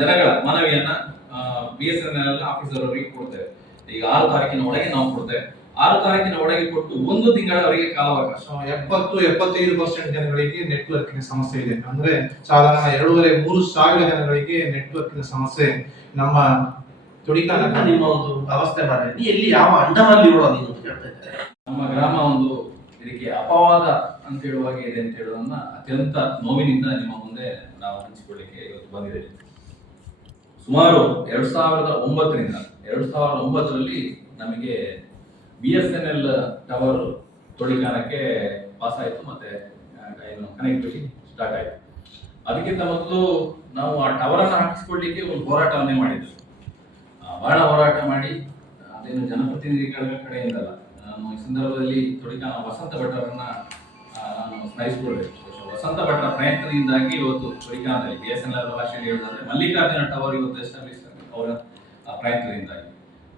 ಜನಗಳ ಮನವಿಯನ್ನ BSNL officer ಅವರಿಗೆ ಕೊಡ್ತೇವೆ. ಈಗ 6 ತಾರೀಕಿನ ಒಳಗೆ ನಾವು ಕೊಡ್ತೇವೆ. 6 ತಾರೀಕಿನ ಒಳಗೆ ಕೊಟ್ಟು 1 ತಿಂಗಳ ಅವರಿಗೆ ಕಾಲಾವಕಾಶ. 70-75% ಜನಗಳಿಗೆ ನೆಟ್ವರ್ಕಿನ ಸಮಸ್ಯೆ ಇದೆ. ಅಂದ್ರೆ ಸಾಧಾರಣ 2.5-3 ಸಾವಿರ ಜನಗಳಿಗೆ ನೆಟ್ವರ್ಕಿನ ಸಮಸ್ಯೆ ನಮ್ಮ ತುಡಿಕಾಲ ನಿಮ್ಮ ಒಂದು ಅವಸ್ಥೆ ಮಾಡಿ ನೀ ಎಲ್ಲಿ ಯಾವ ಅಂಡರಲ್ಲಿ ಇರೋದು ಅಂತ ಕೇಳ್ತಾ ಇದ್ದಾರೆ. ನಮ್ಮ ಗ್ರಾಮ ಒಂದು ಇದಕ್ಕೆ ಅಪವಾದ ಅಂತ ಹೇಳುವಾಗೆ ಇದೆ ಅಂತ ಹೇಳುವುದನ್ನ ಅತ್ಯಂತ ನೋವಿನಿಂದ ನಿಮ್ಮ ಮುಂದೆ ನಾವು ಹಂಚಿಕೊಳ್ಳಿಕ್ಕೆ ಇವತ್ತು ಬಂದಿದ್ದೇವೆ. ಸುಮಾರು 2009ರಿಂದ 2009ರಲ್ಲಿ ನಮಗೆ BSNL ಟವರ್ ತೊಡಿಕಾನಕ್ಕೆ ಪಾಸ್ ಆಯಿತು, ಮತ್ತೆ ಕನೆಕ್ಟಿವಿಟಿ ಸ್ಟಾರ್ಟ್ ಆಯಿತು. ಅದಕ್ಕಿಂತ ಮೊದಲು ನಾವು ಆ ಟವರ್ ಅನ್ನು ಹಾಕಿಸ್ಕೊಳ್ಳಿಕ್ಕೆ ಒಂದು ಹೋರಾಟವನ್ನೇ ಮಾಡಿದ್ವಿ. ಬಹಳ ಹೋರಾಟ ಮಾಡಿ ಅದೇನು ಜನಪ್ರತಿನಿಧಿಗಳ ಕಡೆಯಿಂದಲ್ಲ, ನಾನು ಈ ಸಂದರ್ಭದಲ್ಲಿ ತೊಡಿಕಾನ ವಸಂತ ಭಟ್ರರನ್ನ ನಾನು ಸ್ಮರಿಸಿಕೊಳ್ಬೇಕು. ವಸಂತ ಭಟ್ರ ಪ್ರಯತ್ನದಿಂದಾಗಿ ಇವತ್ತು ತೊಡಿಕಾನದಲ್ಲಿ BSNL ಭಾಷೆಯಲ್ಲಿ ಹೇಳುವುದಾದ್ರೆ ಮಲ್ಲಿಕಾರ್ಜುನ ಟವರ್ ಇವತ್ತು ಎಸ್ಟಾಬ್ಲಿಷ್ ಅವರ ಪ್ರಯತ್ನದಿಂದಾಗಿ.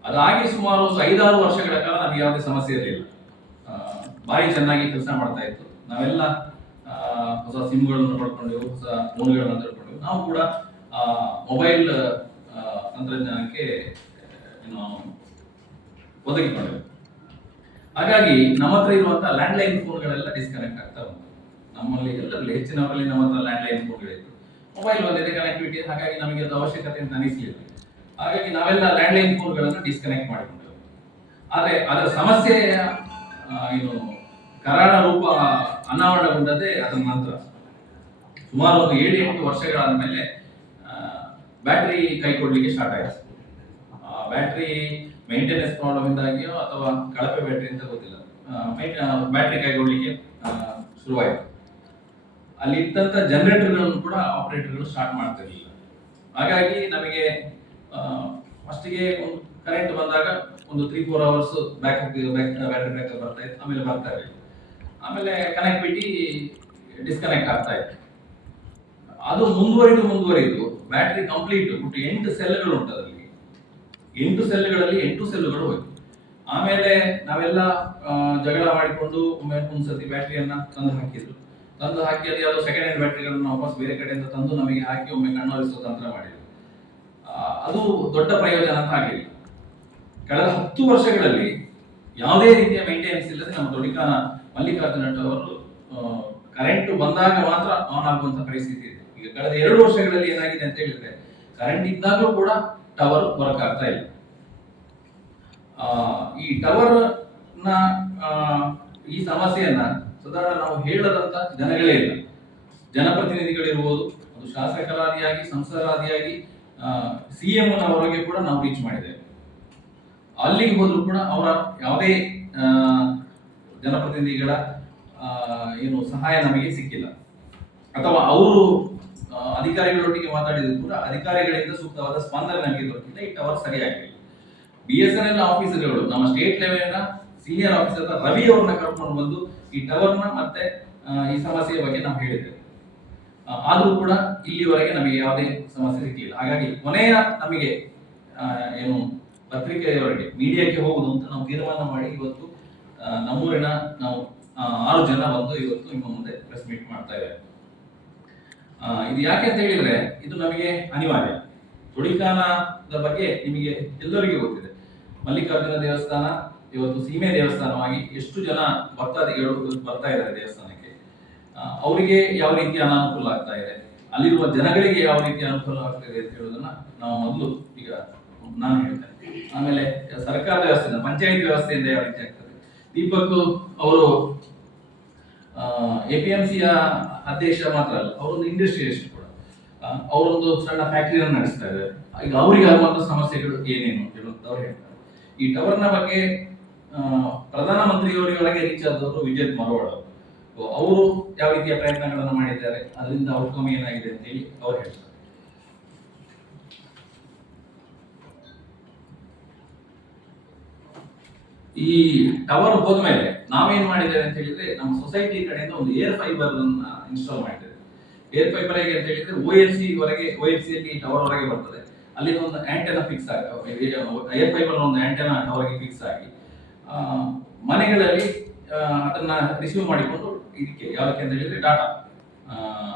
ಅದಾಗಿ ಸುಮಾರು 5-6 ವರ್ಷಗಳ ಕಾಲ ನಮಗೆ ಯಾವುದೇ ಸಮಸ್ಯೆ ಇರಲಿಲ್ಲ. ಭಾರಿ ಚೆನ್ನಾಗಿ ಕೆಲಸ ಮಾಡ್ತಾ ಇತ್ತು. ನಾವೆಲ್ಲ ಹೊಸ ಸಿಮ್ಗಳನ್ನು ಪಡ್ಕೊಂಡೆವು, ಹೊಸ ಫೋನ್ಗಳನ್ನು ತಗೊಂಡೆವು. ನಾವು ಕೂಡ ಮೊಬೈಲ್ ತಂತ್ರಜ್ಞಾನಕ್ಕೆ ಒದಗಿಕೊಂಡೆವು. ಹಾಗಾಗಿ ನಮ್ಮ ಹತ್ರ ಇರುವಂತಹ ಲ್ಯಾಂಡ್ಲೈನ್ ಫೋನ್ಗಳೆಲ್ಲ ಡಿಸ್ಕನೆಕ್ಟ್ ಆಗ್ತಾ ಉಂಟು. ನಮ್ಮಲ್ಲಿ ಎಲ್ಲರಲ್ಲಿ ಹೆಚ್ಚಿನವರಲ್ಲಿ ನಮ್ಮ ಹತ್ರ ಲ್ಯಾಂಡ್ಲೈನ್ ಫೋನ್ಗಳಿತ್ತು. ಮೊಬೈಲ್ ಬಂದಿದೆ ಕನೆಕ್ಟಿವಿಟಿ, ಹಾಗಾಗಿ ನಮಗೆ ಅದು ಅವಶ್ಯಕತೆ ಅಂತ ಅನಿಸಲಿಲ್ಲ. ಹಾಗಾಗಿ ನಾವೆಲ್ಲ ಲ್ಯಾಂಡ್ಲೈನ್ ಫೋನ್ಗಳನ್ನು ಡಿಸ್ಕನೆಕ್ಟ್ ಮಾಡಿಕೊಂಡೆವು. ಆದರೆ ಅದರ ಸಮಸ್ಯೆಯ ಕರಾಳ ರೂಪ ಅನಾವರಣಗೊಂಡದೇ ಅದರ ನಂತರ. ಸುಮಾರು ಒಂದು 7-8 ವರ್ಷಗಳಾದ ಮೇಲೆ ಬ್ಯಾಟ್ರಿ ಕೈ ಕೊಡ್ಲಿಕ್ಕೆ ಸ್ಟಾರ್ಟ್ ಆಯಿತು. ಬ್ಯಾಟ್ರಿ ಮೇಂಟೆನೆನ್ಸ್ ಪ್ರಾಬ್ಲಮ್ ಇಂದಾಗಿಯೋ ಅಥವಾ ಕಳಪೆ ಬ್ಯಾಟ್ರಿ ಅಂತ ಗೊತ್ತಿಲ್ಲ, ಬ್ಯಾಟ್ರಿ ಕೈಗೊಳ್ಳಿಕ್ಕೆ ಶುರುವಾಯಿತು. ಅಲ್ಲಿ ಇದ್ದಂಥ ಜನರೇಟರ್ಗಳನ್ನು ಕೂಡ ಆಪರೇಟರ್ಗಳು ಸ್ಟಾರ್ಟ್ ಮಾಡ್ತಿರಲಿಲ್ಲ. ಹಾಗಾಗಿ ನಮಗೆ ಫಸ್ಟಿಗೆ ಒಂದು ಕರೆಂಟ್ ಬಂದಾಗ ಒಂದು 3-4 ಅವರ್ಸ್ ಬ್ಯಾಟ್ರಿ ಬ್ಯಾಕಪ್ ಬರ್ತಾ ಇತ್ತು, ಆಮೇಲೆ ಬರ್ತಾ ಇರಲಿಲ್ಲ. ಆಮೇಲೆ ಕನೆಕ್ಟಿವಿಟಿ ಡಿಸ್ಕನೆಕ್ಟ್ ಆಗ್ತಾ ಇತ್ತು. ಅದು ಮುಂದುವರಿದು ಬ್ಯಾಟ್ರಿ ಕಂಪ್ಲೀಟ್ 8 ಸೆಲ್ಗಳು ಉಂಟು. ಅದರಲ್ಲಿ 8 ಸೆಲ್ಗಳಲ್ಲಿ 8 ಸೆಲ್ಗಳು ಹೋಯ್ತು. ಆಮೇಲೆ ನಾವೆಲ್ಲ ಜಗಳ ಮಾಡಿಕೊಂಡು ಒಂದ್ಸತಿ ಬ್ಯಾಟ್ರಿಯನ್ನ ತಂದು ಹಾಕಿ ಅದು ಯಾವುದೋ ಸೆಕೆಂಡ್ ಹ್ಯಾಂಡ್ ಬ್ಯಾಟ್ರಿಗಳನ್ನು ವಾಪಸ್ ಬೇರೆ ಕಡೆಯಿಂದ ತಂದು ನಮಗೆ ಹಾಕಿ ಒಮ್ಮೆ ಕಣ್ಣೊರೆಸುವ ತಂತ್ರ ಮಾಡಿದ್ರು. ಅದು ದೊಡ್ಡ ಪ್ರಯೋಜನ ಅಂತ ಆಗಲಿಲ್ಲ. ಕಳೆದ 10 ವರ್ಷಗಳಲ್ಲಿ ಯಾವುದೇ ರೀತಿಯ ಮೇಂಟೆನೆನ್ಸ್ ಇಲ್ಲದೆ ನಮ್ಮ ತೊಡಿಕಾನ ಮಲ್ಲಿಕಾರ್ಜುನ ಟವರ್ ಕರೆಂಟ್ ಬಂದಾಗ ಮಾತ್ರ ಆನ್ ಆಗುವಂತ ಪರಿಸ್ಥಿತಿ ಇದೆ. ಈಗ ಕಳೆದ 2 ವರ್ಷಗಳಲ್ಲಿ ಏನಾಗಿದೆ ಅಂತ ಹೇಳಿದ್ರೆ ಕರೆಂಟ್ ಇದ್ದಾಗಲೂ ಕೂಡ ಟವರ್ ವರ್ಕ್ ಆಗ್ತಾ ಇಲ್ಲ. ಈ ಟವರ್ ನ ಈ ಸಮಸ್ಯೆಯನ್ನ ಸಾಧಾರಣ ನಾವು ಹೇಳದಂತ ಜನಗಳೇ ಇಲ್ಲ. ಜನಪ್ರತಿನಿಧಿಗಳಿರ್ಬೋದು, ಅದು ಶಾಸಕರಾದಿಯಾಗಿ ಸಂಸದರಾದಿಯಾಗಿ CM ನವರೆಗೆ ಕೂಡ ನಾವು ರೀಚ್ ಮಾಡಿದ್ದೇವೆ. ಅಲ್ಲಿಗೆ ಹೋದ್ರು ಕೂಡ ಅವರ ಯಾವುದೇ ಜನಪ್ರತಿನಿಧಿಗಳ ಸಹಾಯ ನಮಗೆ ಸಿಕ್ಕಿಲ್ಲ. ಅಥವಾ ಅವರು ಅಧಿಕಾರಿಗಳೊಟ್ಟಿಗೆ ಮಾತಾಡಿದ್ರು ಕೂಡ ಅಧಿಕಾರಿಗಳಿಂದ ಸೂಕ್ತವಾದ ಸ್ಪಂದನೆ ನಮಗೆ ದೊರಕಿಲ್ಲ. ಈ ಟವರ್ ಸರಿಯಾಗಿಲ್ಲ. BSNL ಆಫೀಸರ್ಗಳು ನಮ್ಮ ಸ್ಟೇಟ್ ಲೆವೆಲ್ನ ಸೀನಿಯರ್ ಆಫೀಸರ್ ರವಿ ಅವ್ರನ್ನ ಕರ್ಕೊಂಡು ಬಂದು ಈ ಟವರ್ನ ಮತ್ತೆ ಈ ಸಮಸ್ಯೆಯ ಬಗ್ಗೆ ನಾವು ಹೇಳಿದ್ದೇವೆ. ಆದ್ರೂ ಕೂಡ ಇಲ್ಲಿವರೆಗೆ ನಮಗೆ ಯಾವುದೇ ಸಮಸ್ಯೆ ಸಿಗಲಿಲ್ಲ. ಹಾಗಾಗಿ ಕೊನೆಯ ನಮಗೆ ಪತ್ರಿಕೆಯವರೆಗೆ ಮೀಡಿಯಾಕ್ಕೆ ಹೋಗುದು ಅಂತ ನಾವು ತೀರ್ಮಾನ ಮಾಡಿ ಇವತ್ತು ನಮ್ಮೂರಿನ ನಾವು 6 ಜನ ಬಂದು ಇವತ್ತು ನಿಮ್ಮ ಮುಂದೆ ಪ್ರೆಸ್ ಮೀಟ್ ಮಾಡ್ತಾ ಇದ್ದೇವೆ. ಇದು ಯಾಕೆ ಅಂತ ಹೇಳಿದ್ರೆ ಇದು ನಮಗೆ ಅನಿವಾರ್ಯ. ತೊಡಿಕಾನದ ಬಗ್ಗೆ ನಿಮಗೆ ಎಲ್ಲರಿಗೂ ಗೊತ್ತಿದೆ. ಮಲ್ಲಿಕಾರ್ಜುನ ದೇವಸ್ಥಾನ ಇವತ್ತು ಸೀಮೆ ದೇವಸ್ಥಾನವಾಗಿ ಎಷ್ಟು ಜನ ಭಕ್ತಾದಿಗಳು ಬರ್ತಾ ಇದ್ದಾರೆ ದೇವಸ್ಥಾನಕ್ಕೆ. ಅವರಿಗೆ ಯಾವ ರೀತಿಯ ಅನಾನುಕೂಲ ಆಗ್ತಾ ಇದೆ, ಅಲ್ಲಿರುವ ಜನಗಳಿಗೆ ಯಾವ ರೀತಿಯ ಅನುಕೂಲ ಆಗ್ತಿದೆ ಅಂತ ಹೇಳೋದನ್ನ ನಾವು ಮೊದಲು ಈಗ ನಾನು ಹೇಳ್ತೇನೆ. ಆಮೇಲೆ ಸರ್ಕಾರದ ವ್ಯವಸ್ಥೆಯಿಂದ, ಪಂಚಾಯತ್ ವ್ಯವಸ್ಥೆಯಿಂದ ಯಾವ ರೀತಿ ಆಗ್ತದೆ. ದೀಪಕ್ ಅವರು APMCಯ ಅಧ್ಯಕ್ಷ ಮಾತ್ರ ಅಲ್ಲ, ಅವರೊಂದು ಇಂಡಸ್ಟ್ರಿಯಲಿಸ್ಟ್ ಕೂಡ. ಅವರೊಂದು ಸಣ್ಣ ಫ್ಯಾಕ್ಟರಿಯನ್ನು ನಡೆಸ್ತಾ ಇದ್ದಾರೆ. ಈಗ ಅವರಿಗೆ ಆಗುವಂತ ಸಮಸ್ಯೆಗಳು ಏನೇನು ಹೇಳುವಂತ ಅವ್ರು ಹೇಳ್ತಾರೆ. ಈ ಟವರ್ನ ಬಗ್ಗೆ ಪ್ರಧಾನಮಂತ್ರಿಯವರವರೆಗೆ ರೀಚ್ ಆದವರು ವಿಜಯ್ ಮರವಾಡ ಅವರು ಯಾವ ರೀತಿಯ ಪ್ರಯತ್ನಗಳನ್ನು ಮಾಡಿದ್ದಾರೆ, ಅದರಿಂದ ಔಟ್ಕಮ್ ಏನಾಗಿದೆ ಅಂತ ಹೇಳಿ ಅವ್ರು ಹೇಳ್ತಾರೆ. ಈ ಟವರ್ ಹೋದ್ಮೇಲೆ ನಾವೇನ್ ಮಾಡಿದ್ದೇವೆ ಅಂತ ಹೇಳಿದ್ರೆ ನಮ್ಮ ಸೊಸೈಟಿ ಕಡೆಯಿಂದ ಒಂದು ಏರ್ ಫೈಬರ್ ಅನ್ನ ಇನ್ಸ್ಟಾಲ್ ಮಾಡಿದ್ದೇವೆ. ಏರ್ ಫೈಬರ್ ಹೇಗೆ ಅಂತ ಹೇಳಿದ್ರೆ OFC ಅಲ್ಲಿ ಟವರ್ ಹೊರಗೆ ಬರ್ತದೆ. ಅಲ್ಲಿ ಒಂದು ಆಂಟೆನಾ ಫಿಕ್ಸ್ ಆಗಿ ಏರ್ ಫೈಬರ್ ಒಂದು ಆಂಟೆನಾ ಟವರ್ಗೆ ಫಿಕ್ಸ್ ಆಗಿ ಮನೆಗಳಲ್ಲಿ ಅದನ್ನ ರಿಸೀವ್ ಮಾಡಿಕೊಂಡು ಇದಕ್ಕೆ ಯಾವಕ್ಕೆ ಅಂತ ಹೇಳಿದ್ರೆ ಡಾಟಾ